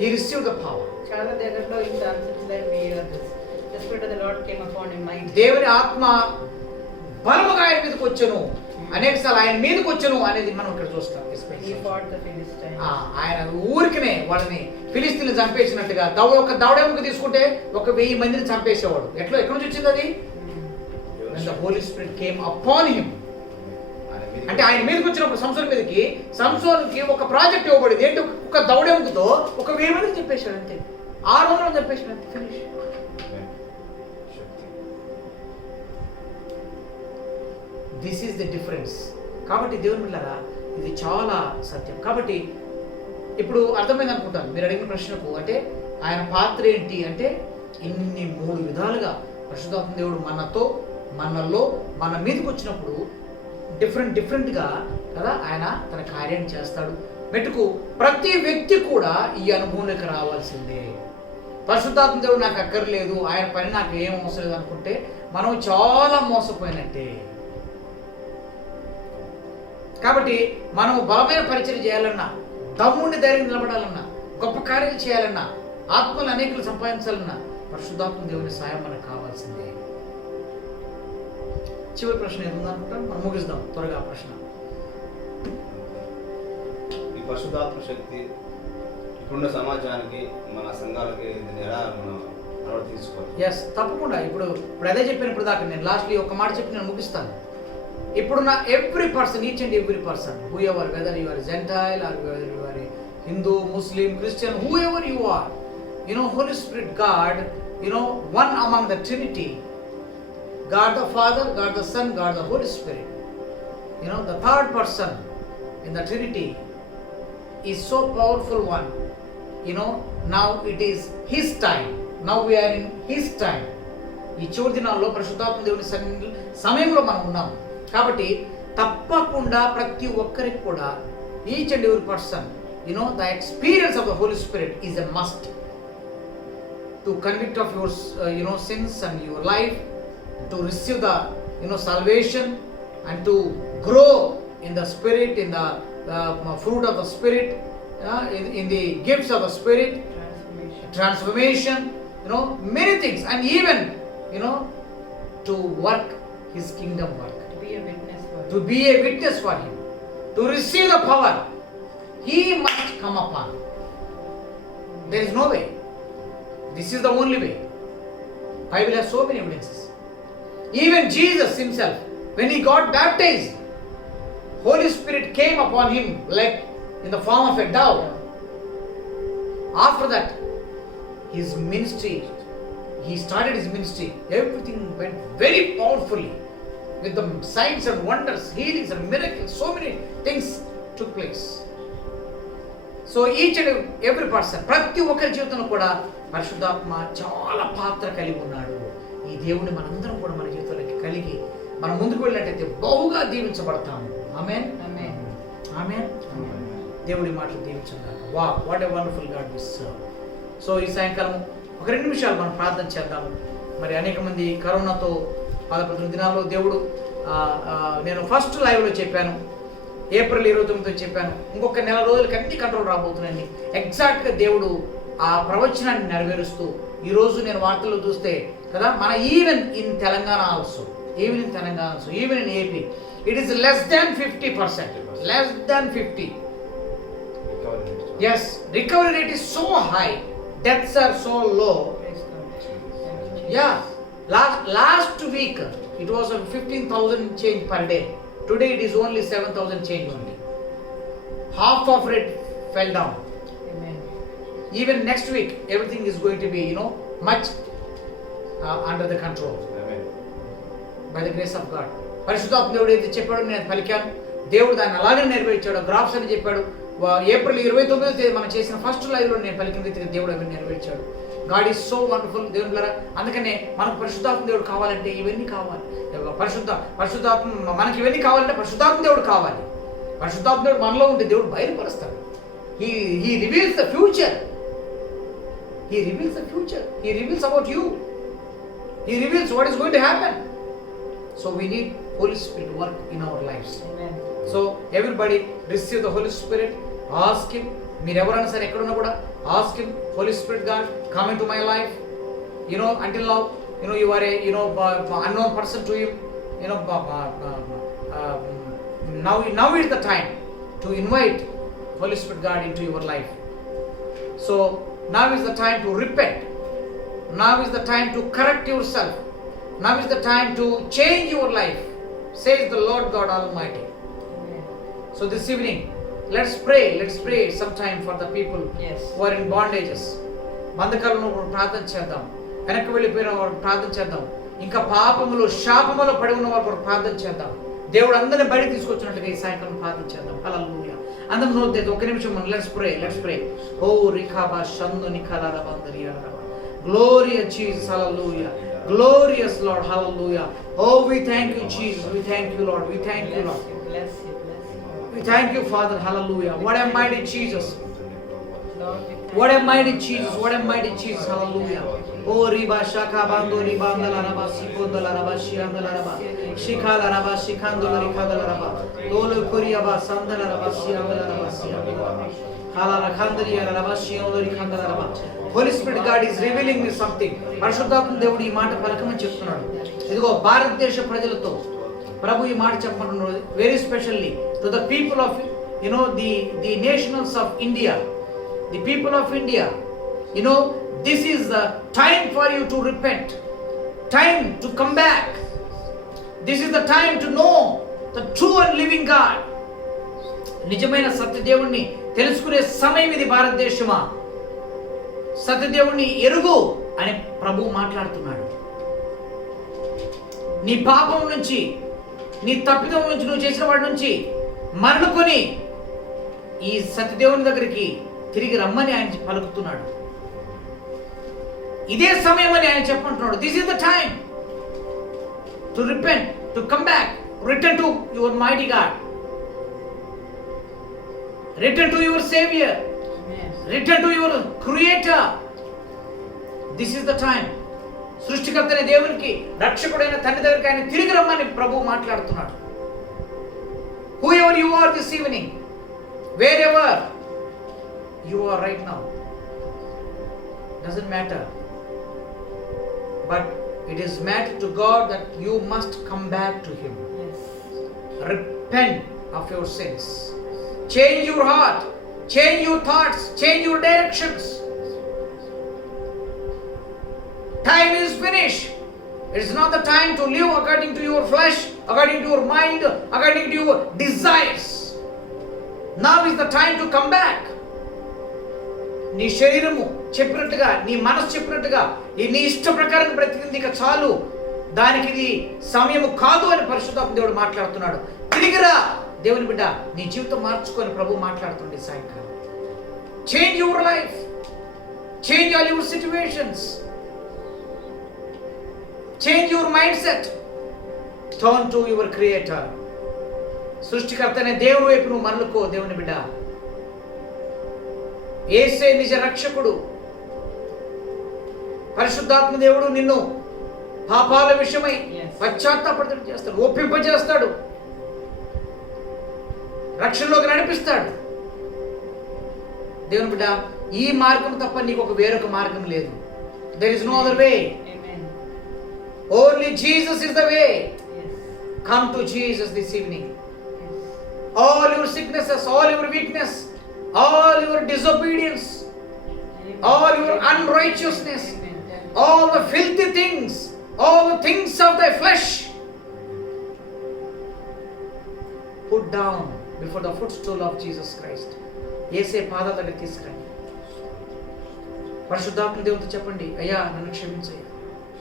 He received the power. చాలా దగ్గరలో in Samson's life we hear this. The Spirit of the Lord came upon him mightily. దేవుని ఆత్మ బలముగా ఆయన మీదకి వచ్చెను, అనేకసార్లు ఆయన మీదకి వచ్చెను అనేది మనం ఇక్కడ చూస్తాం. He fought the Philistines. ఆయన ఊరికనే వాళ్ళని ఫిలిస్తీన్లు చంపేసినట్టుగా ఒక దవడెముక తీసుకుంటే 1000 మందిని చంపేసేవాడు. ఎక్కడి నుంచి వచ్చింది అది? When the Holy Spirit came upon him. అంటే ఆయన మీదకి వచ్చినప్పుడు సంసోనుకి ఒక ప్రాజెక్ట్ ఇవ్వబడింది. ఏంటి? ఒక దవడెముకతో 1000 మందిని చంపేశాడు అంతే. 600 చంపేశాడు అంతే. Finish. This is the difference. కాబట్టి దేవుని బిడ్డలారా ఇది చాలా సత్యం. కాబట్టి ఇప్పుడు అర్థమైంది అనుకుంటాను మీరు అడిగిన ప్రశ్నకు. అంటే ఆయన పాత్ర ఏంటి అంటే ఇన్ని 3 విధాలుగా పరిశుద్ధాత్మ దేవుడు మనలో మన మీదకి వచ్చినప్పుడు డిఫరెంట్గా కదా ఆయన తన కార్యాన్ని చేస్తాడు. మెట్టుకు ప్రతి వ్యక్తి కూడా ఈ అనుభవంలోకి రావాల్సిందే. పరిశుద్ధాత్మ దేవుడు నాకు అక్కర్లేదు, ఆయన పని నాకు ఏం అవసరం లేదు అనుకుంటే మనం చాలా మోసపోయినట్టే. కాబట్టి మనం బలమైన పరిచయం చేయాలన్నా, దమ్ముండి ధైర్యం నిలబడాలన్నా, గొప్ప కార్యాలు చేయాలన్నా, ఆత్మలు అనేకలు సంపాదించాలన్నా పరిశుద్ధాత్మ దేవుని సాయం మనకు కావాల్సిందే. చివరి ప్రశ్న ఏముందనుకుంటాం? మనం ముగిద్దాం త్వరగా ప్రశ్న. ఈ పరిశుద్ధాత్మ శక్తి ఇప్పుడున్న సమాజానికి, మన సంఘాలకి ఎలా మనం ప్రవర్తించుకోవాలి? ఎస్, తప్పకుండా. ఇప్పుడు అదే చెప్పినప్పుడు దాకా నేను లాస్ట్లీ ఒక మాట చెప్పి నేను ముగిస్తాను. ఇప్పుడున్న every person, each and every person, whoever, whether you are Gentile or you are Hindu, Muslim, Christian, whoever you are, Holy Spirit, God, one among the Trinity, God the Father, God the Son, God the Holy Spirit. The third person in the Trinity is so powerful one. Now it is His time. Now we are in His time. ఈ చివరి దినాల్లో పరిశుద్ధాత్మ దేవుని సమయంలో మనం ఉన్నాం. కాబట్టి తప్పకుండా ప్రతి ఒక్కరికి కూడా each and every person, the experience of the Holy Spirit is a must to convict of your sins and your life, to receive the salvation and to grow in the Spirit, in the fruit of the Spirit, in the gifts of the Spirit, transformation, many things, and even to work His kingdom work, to be a witness for Him, to receive the power. He must come upon. There is no way. This is the only way. Bible has so many evidences. Even Jesus Himself, when He got baptized, Holy Spirit came upon Him like in the form of a dove. After that, His ministry, He started His ministry. Everything went very powerfully with the signs and wonders, healings and miracles. So many things took place. So each and every person, ప్రతి ఒక్కరి జీవితంలో కూడా పరిశుద్ధాత్మ చాలా పాత్ర కలిగి ఉన్నాడు. ఈ దేవుని మనందరం కూడా మన జీవితంలోకి కలిగి మనం ముందుకు వెళ్ళినట్టయితే బహుగా దీవించబడతాము. ఆమేన్, ఆమేన్, ఆమేన్. దేవుడి మాటలు దీవించండి. What a wonderful God we serve. So ఈ సాయంకాలం ఒక 2 నిమిషాలు మనం ప్రార్థన చేద్దాము. మరి అనేక మంది కరోనాతో 11 దినాల్లో దేవుడు, నేను ఫస్ట్ లైవ్లో చెప్పాను, ఏప్రిల్ 29తో చెప్పాను, ఇంకొక నెల రోజులకి అన్ని కంట్రోల్ రాబోతున్నాయండి. ఎగ్జాక్ట్గా దేవుడు ఆ ప్రవచనాన్ని నెరవేరుస్తూ ఈరోజు నేను వార్తల్లో చూస్తే కదా, మన even in Telangana also, even in AP, it is less than 50%. Yes, recovery rate is so high, deaths are so low. Yeah, last week it was 15,000 change per day. Today it is only 7,000 change only. Half of it fell down. Amen. Even next week everything is going to be much under the control. Amen. By the grace of God. పరిశుద్ధాత్మ దేవుడు ఏది చెప్పాడో నేను పలికాను. దేవుడు దాన్ని అలాగే నెరవేర్చాడు. Graphs అని చెప్పాడు, ఏప్రిల్ 29వ తేదీ మనం చేసిన ఫస్ట్ లైవ్లో నేను పలికిన రీతిగా దేవుడు అవన్నీ నెరవేర్చాడు. గాడ్ ఈజ్ సో వండర్ఫుల్ దేవుని ద్వారా. అందుకనే మనకు పరిశుద్ధాత్మ దేవుడు కావాలంటే ఇవన్నీ కావాలి. పరిశుద్ధాత్మ మనకి ఇవన్నీ కావాలంటే పరిశుద్ధాత్మ దేవుడు కావాలి. పరిశుద్ధాత్మ దేవుడు మనలో ఉంటే దేవుడు బయలుపరుస్తాడు. He reveals the future. He reveals the future. He reveals about you. He reveals what is going to happen. So we need Holy Spirit to work in our lives. Amen. So everybody receive the Holy Spirit. Ask Him. మీరు ఎవరైనా సరే ఎక్కడున్నా కూడా ask Him, Holy Spirit God, come into my life. Until now, you are a unknown person to Him. Now is the time to invite Holy Spirit God into your life. So now is the time to repent. Now is the time to correct yourself. Now is the time to change your life, says the Lord God Almighty. Amen. So this evening, let's pray sometime for the people Yes. who are in bondages. బంధకాలను ప్రార్థన చేద్దాం. వెనక్కి వెళ్ళిపోయిన వారు ప్రార్థన చేద్దాం. ఇంకా పాపములు శాపములో పడి ఉన్న వారు ప్రార్థన చేద్దాం. దేవుడు అందరిని బయట తీసుకొచ్చినట్లుగా ఈ సాయంకాలం ప్రార్థన చేద్దాం. హల్లెలూయా. అందరం నోరు ఒక నిమిషం మనం లెట్స్ ప్రే. ఓ రిఖాబా షందు నిఖలార బందరియా రబా. Glorious Jesus, hallelujah. Glorious Lord, hallelujah. Oh, we thank you, Jesus. We thank you, Lord. We thank you, Lord. Bless you. We thank you, Father, hallelujah. What a mighty Jesus. Lord, we thank What a you. mighty Jesus. What a mighty Jesus, hallelujah. Oh, riba shaka bando ribandala raba sikondala raba shiandala raba shikala raba shikandala rikadala raba dolo koriyaba sandala raba shiandala raba shiandala halala khandriya raba shiandala rikandala raba. Holy Spirit God is revealing me something. పరిశుద్ధాత్మ దేవుడు ఈ మాట పలకమని చెప్తున్నాడు. ఇదిగో భారతదేశ ప్రజలతో ప్రభు ఈ మాట చెప్పమంటున్నాడు. Very specially to the people of the nationals of India, the people of India. This is the time for you to repent, time to come back. This is the time to know the true and living God. నిజమైన సత్యదేవుణ్ణి తెలుసుకునే సమయం ఇది భారతదేశమా. సత్యదేవుణ్ణి ఎరుగు అని ప్రభు మాట్లాడుతున్నాడు. నీ పాపం నుంచి, నీ తప్పిదం నుంచి, నువ్వు చేసిన వాడి నుంచి మరలుకొని ఈ సత్యదేవుని దగ్గరికి తిరిగి రమ్మని ఆయన పలుకుతున్నాడు. ఇదే సమయం అని ఆయన చెప్పంటున్నాడు. This is the time to repent, to come back, return to your mighty God, return to your saviour, return to your creator. This is the time. సృష్టికర్తనే దేవునికి, రక్షకుడైన తండ్రి దగ్గరికి ఆయన తిరిగి రమ్మని ప్రభు మాట్లాడుతున్నాడు. Whoever you are this evening, wherever you are right now, doesn't matter. But it is matter to God that you must come back to Him. Yes. Repent of your sins. Change your heart, change your thoughts, change your directions. Time is finished. It is not the time to live according to your flesh, according to your mind, according to your desires. Now is the time to come back. నీ శరీరము చెప్పినట్టుగా, నీ మనసు చెప్పినట్టుగా, నీ ఇష్ట ప్రకారం బ్రతికింది ఇక చాలు, దానికి ఇది సమయము కాదు అని పరిశుద్ధాత్మ దేవుడు మాట్లాడుతున్నాడు. తిరిగిరా దేవుని బిడ్డ, నీ జీవితం మార్చుకొని ప్రభు మాట్లాడుతుంది సాయంకాలం. Change your life, change all your situations, change your mind set, turn to your creator. సృష్టికర్తనే దేవుని వైపు నువ్వు మరలుకో దేవుని బిడ్డ. యేసే నిజ రక్షకుడు. పరిశుద్ధాత్మ దేవుడు నిన్ను పాపాల విషయమై పశ్చాత్తాపడతాడు చేస్తాడు, ఒప్పింపజేస్తాడు, రక్షణలోకి నడిపిస్తాడు. దేవుని బిడ్డ, ఈ మార్గం తప్ప నీకు ఒక వేరొక మార్గం లేదు. There is no other way. Amen. Only Jesus is the way. Yes. Come to Jesus this evening. Yes. All your sicknesses, all your weakness, all your disobedience, Amen. all your unrighteousness, Amen. all the filthy things, all the things of thy flesh, put down before the footstool of Jesus Christ. యేసే పాదాల దగ్గర తీసుకురండి. పరిశుద్ధాత్మ దేవునితో చెప్పండి, అయ్యా నన్ను క్షమించయ్యా,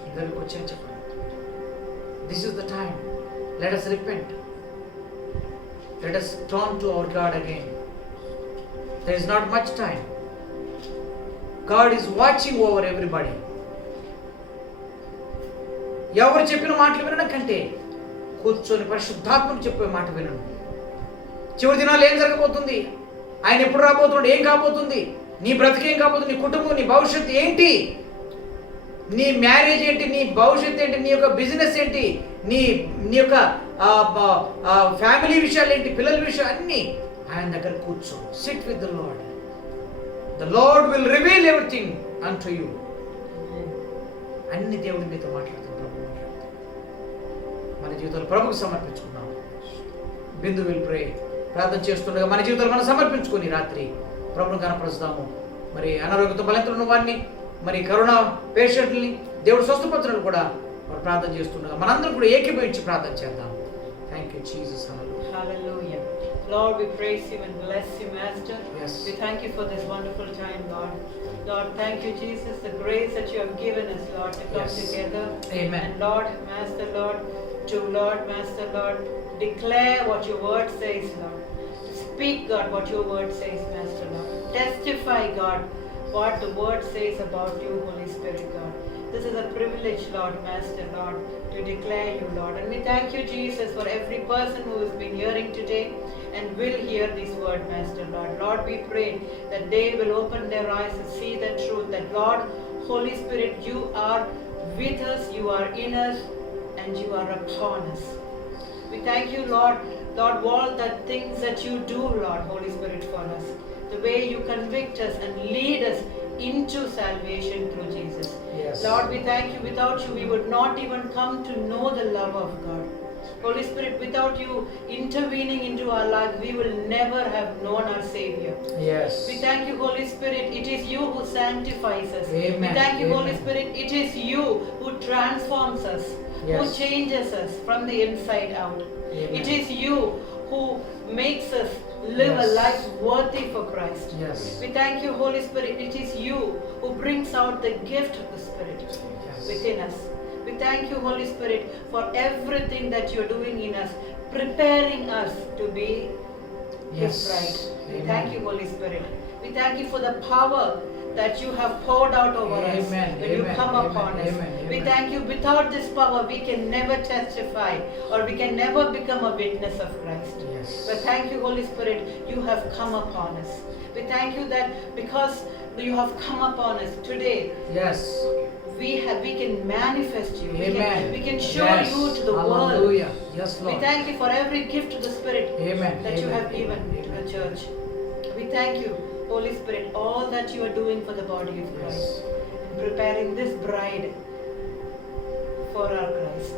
నీ దగ్గరికి వచ్చాను చెప్పండి. This is the time. Let us repent. Let us turn to our God again. There is not much time. God is watching over everybody. ఎవరు చెప్పిన మాటలు వినడం కంటే కూర్చొని పరిశుద్ధాత్మకు చెప్పే మాట వినడం. చివరి దినాలు ఏం జరగబోతుంది, ఆయన ఎప్పుడు రాబోతున్నాడు, ఏం కాబోతుంది, నీ బ్రతికేం కాబోతుంది, నీ కుటుంబం, నీ భవిష్యత్తు ఏంటి, నీ మ్యారేజ్ ఏంటి, నీ భవిష్యత్తు ఏంటి, నీ యొక్క బిజినెస్ ఏంటి, నీ యొక్క ఫ్యామిలీ విషయాలు ఏంటి, పిల్లల విషయాలు అన్నీ ఆయన దగ్గర కూర్చో. SIT with the lord. The lord will reveal everything unto you. అన్ని దేవుడి మీతో మాట్లాడుతాం, ప్రభు మాట్లాడుతాం. మన జీవితాలు ప్రభుకు సమర్పించుకున్నాం. బిందు విల్ ప్రే. ప్రార్థన చేస్తుండగా మన జీవితాలు మనం సమర్పించుకొని రాత్రి ప్రభుని కనపరుస్తాము. మరి అనారోగ్యంతో బలహీనతలున్న వారిని, మరి కరోనా పేషెంట్ని దేవుడు స్వస్థపరచడం కూడా వారు ప్రార్థన చేస్తుండగా మనందరం కూడా ఏకీభవించి ప్రార్థన చేద్దాం. Thank you Jesus. Hallelujah. Lord, we praise you and bless you, Master. Yes. We thank you for this wonderful time, Lord. Lord, thank you, Jesus, the grace that you have given us, Lord, to come Yes. together. Amen. And Lord, Master, Lord, to Lord, Master, Lord, declare what your word says, Lord. Speak, God, what your word says, Master, Lord. Testify, God, what the word says about you, Holy Spirit, God. This is a privilege, Lord, Master, Lord, to declare you, Lord. And we thank you, Jesus, for every person who has been hearing today and will hear this word, Master, Lord. Lord, we pray that they will open their eyes to see the truth, that, Lord, Holy Spirit, you are with us, you are in us, and you are upon us. We thank you, Lord, Lord, all the things that you do, Lord, Holy Spirit, for us. The way you convict us and lead us into salvation through Jesus. Yes. Lord, we thank you. Without you, we would not even come to know the love of God. Holy Spirit, without you intervening into our life, we will never have known our Savior. Yes. We thank you, Holy Spirit. It is you who sanctifies us. Amen. We thank you, Holy Amen. Spirit. It is you who transforms us, who Yes. changes us from the inside out. Amen. It is you who makes us live a Yes. life worthy for Christ. Yes. We thank you, Holy Spirit. It is you who brings out the gift of the Spirit Yes. within us. We thank you, Holy Spirit, for everything that you are doing in us, preparing us to be His Yes. bride. We Amen. thank you, Holy Spirit. We thank you for the power that you have poured out over us Amen. when you Amen. come Amen. upon us. Amen. We Amen. thank you. Without this power, we can never testify or we can never become a witness of Christ. Yes. But thank you, Holy Spirit, you have come upon us. We thank you that because you have come upon us today, Yes. we can manifest you. Amen. We can show Yes. you to the world. Hallelujah. Yes, We Lord. thank you for every gift of the Spirit Amen. that you Amen. have given to the church. We thank you, Holy Spirit, all that you are doing for the body of Christ, and preparing this bride for our Christ.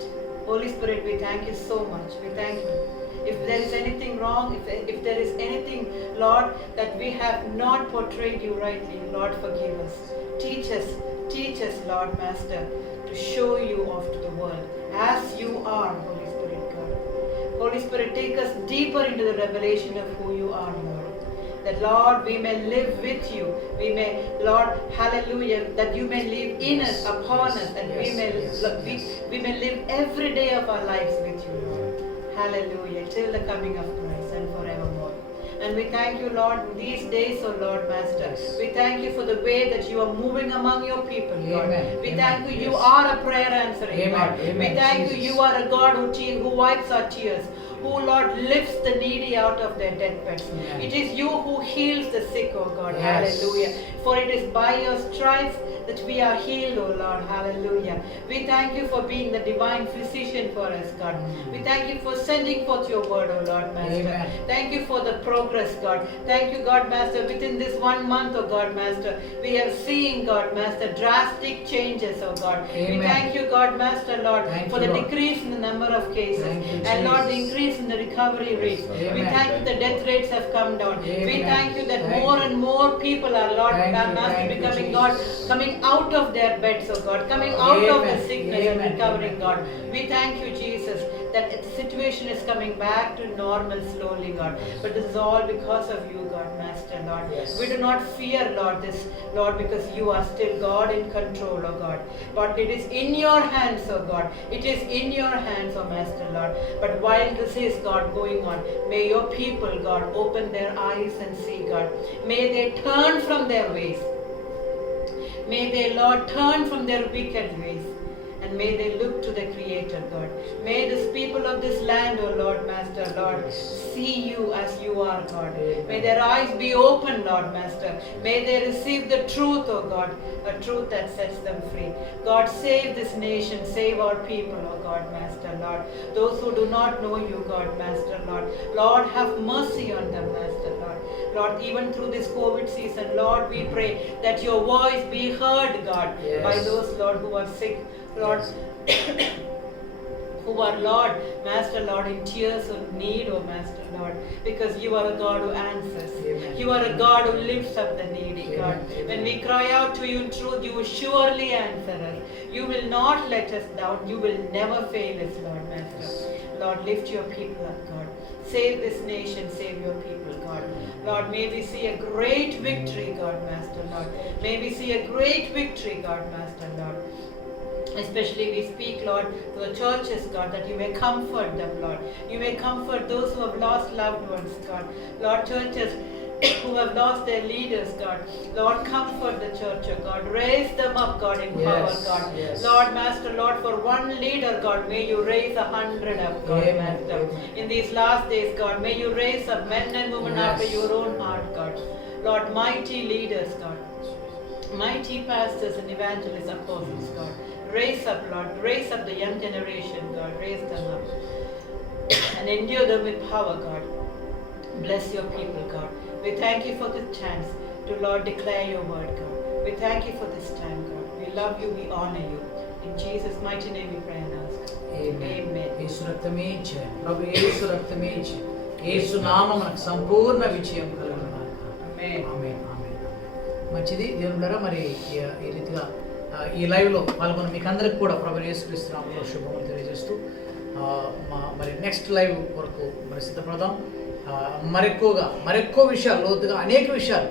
Holy Spirit, we thank you so much. We thank you. If there is anything wrong, if there is anything, Lord, that we have not portrayed you rightly, Lord, forgive us. Teach us, Lord, Master, to show you off to the world as you are, Holy Spirit, God. Holy Spirit, take us deeper into the revelation of who you are, Lord. That, Lord, we may live with you. We may, Lord, hallelujah, that you may live in us, upon us, and we may live every day of our lives with you, Lord. Hallelujah, till the coming of Christ and forevermore. And we thank you, Lord, these days, oh Lord, Master. Yes. We thank you for the way that you are moving among your people, Lord. Amen. We Amen. thank you, you Yes. are a prayer answering Amen. God. Amen. We thank Jesus. you are a God who wipes our tears, who, Lord, lifts the needy out of their deathbeds. Amen. It is you who heals the sick, oh God. Yes. Hallelujah. For it is by your stripes that we are healed, oh Lord. Hallelujah. We thank you for being the divine physician for us, God. We thank you for sending forth your word, oh Lord, Master. Amen. Thank you for the progress, God. Thank you, God, Master. Within this 1 month, oh God, Master, we have seen, God, Master, drastic changes, oh God. Amen. We thank you, God, Master, Lord, Thank for you, the Lord. decrease in the number of cases. Thank you, And Lord, the Jesus. increase in the recovery rates. Yes, We Amen. thank you the death rates have come down. We Amen. thank you that Thank more you. and more people are, Lord, Thank you, Master, thank you, becoming, Jesus. God, coming out of their beds, oh God, coming out of the Amen. sickness and Amen. recovering, God. Amen. We thank you, Jesus, that the situation is coming back to normal slowly, God. But this is all because of you, God, Master, Lord. Yes. We do not fear, Lord, this, Lord, because you are still God in control, oh God. But it is in your hands, oh God. It is in your hands, oh Master, Lord. But while this is, God, going on, may your people, God, open their eyes and see, God. May they turn from their ways. May they, Lord, turn from their wicked ways. And may they look to the Creator, God. May this people of this land, oh Lord, Master, Lord, see you as you are, God. May their eyes be open, Lord, Master. May they receive the truth, oh God, a truth that sets them free. God, save this nation, save our people, oh God, Master, Lord. Those who do not know you, God, Master, Lord. Lord, have mercy on them, Master, Lord. Lord, even through this COVID season, Lord, we pray that your voice be heard, God, Yes. by those, Lord, who are sick, Lord, who are, Lord, Master, Lord, in tears of need, oh Master, Lord, because you are a God who answers. Amen. You are a God who lifts up the needy, God. Amen. When we cry out to you in truth, you will surely answer us. You will not let us down. You will never fail us, Lord, Master. Lord, lift your people up, God. Save this nation, save your people, God. Lord, may we see a great victory, God, Master, Lord. May we see a great victory, God, Master, Lord. Especially we speak, Lord, to the churches, God, that you may comfort them, Lord. You may comfort those who have lost loved ones, God. Lord, churches who have lost their leaders, God. Lord, comfort the church, oh God. Raise them up, God, in power, Yes, God. yes. Lord, Master, Lord, for one leader, God, may you raise 100 up, God, Amen, Master. amen. In these last days, God, may you raise up men and women Yes. after your own heart, God. Lord, mighty leaders, God. Mighty pastors and evangelists, apostles, God. Raise up, Lord. Raise up the young generation, God. Raise them up. And endure them with power, God. Bless your people, God. We thank you for this chance to, Lord, declare your word, God. We thank you for this time, God. We love you, we honor you. In Jesus' mighty name we pray and ask. Amen. యేసు రక్తమే జయం. ప్రభు యేసు రక్తమే జయం. యేసు నామమునకు సంపూర్ణ విజయం కలుగును గాక. Amen. ఆమేన్, ఆమేన్. మంచిది దేవుని ద్వారా మరి ఈ రీతిగా ఈ లైవ్లో పాల్గొన్న మీకు అందరికి కూడా ప్రభు యేసుక్రీస్తు నామములో శుభములు తెలియజేస్తూ మరి నెక్స్ట్ లైవ్ వరకు మరి సిద్ధపడదాం. మరెక్కువ విషయాలు లోతుగా అనేక విషయాలు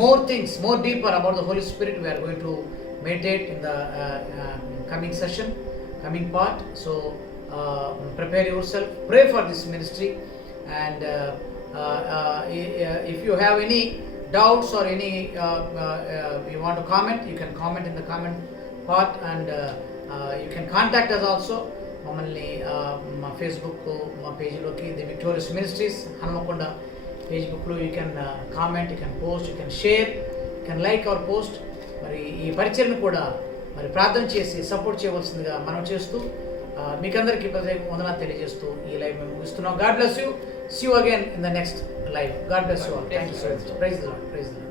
more things, more deeper about the Holy Spirit we are going to meditate in the coming session, coming part. So prepare yourself, pray for this ministry, and if you have any doubts or any you want to comment, you can comment in the comment part, and you can contact us also. మమ్మల్ని మా Facebook మా పేజీలోకి the victorious ministries Hanumakonda ఫేస్బుక్లో you can comment, you can post, you can share, you can like our post. మరి ఈ పరిచయను కూడా మరి ప్రార్థన చేసి సపోర్ట్ చేయవలసిందిగా మనం చేస్తూ మీకందరికీ వందనాలు తెలియజేస్తూ ఈ లైవ్ మేము ముగిస్తున్నాం. God bless you. See you again in the next live. God bless you all. Thank you so much. Praise the Lord. Praise the lord.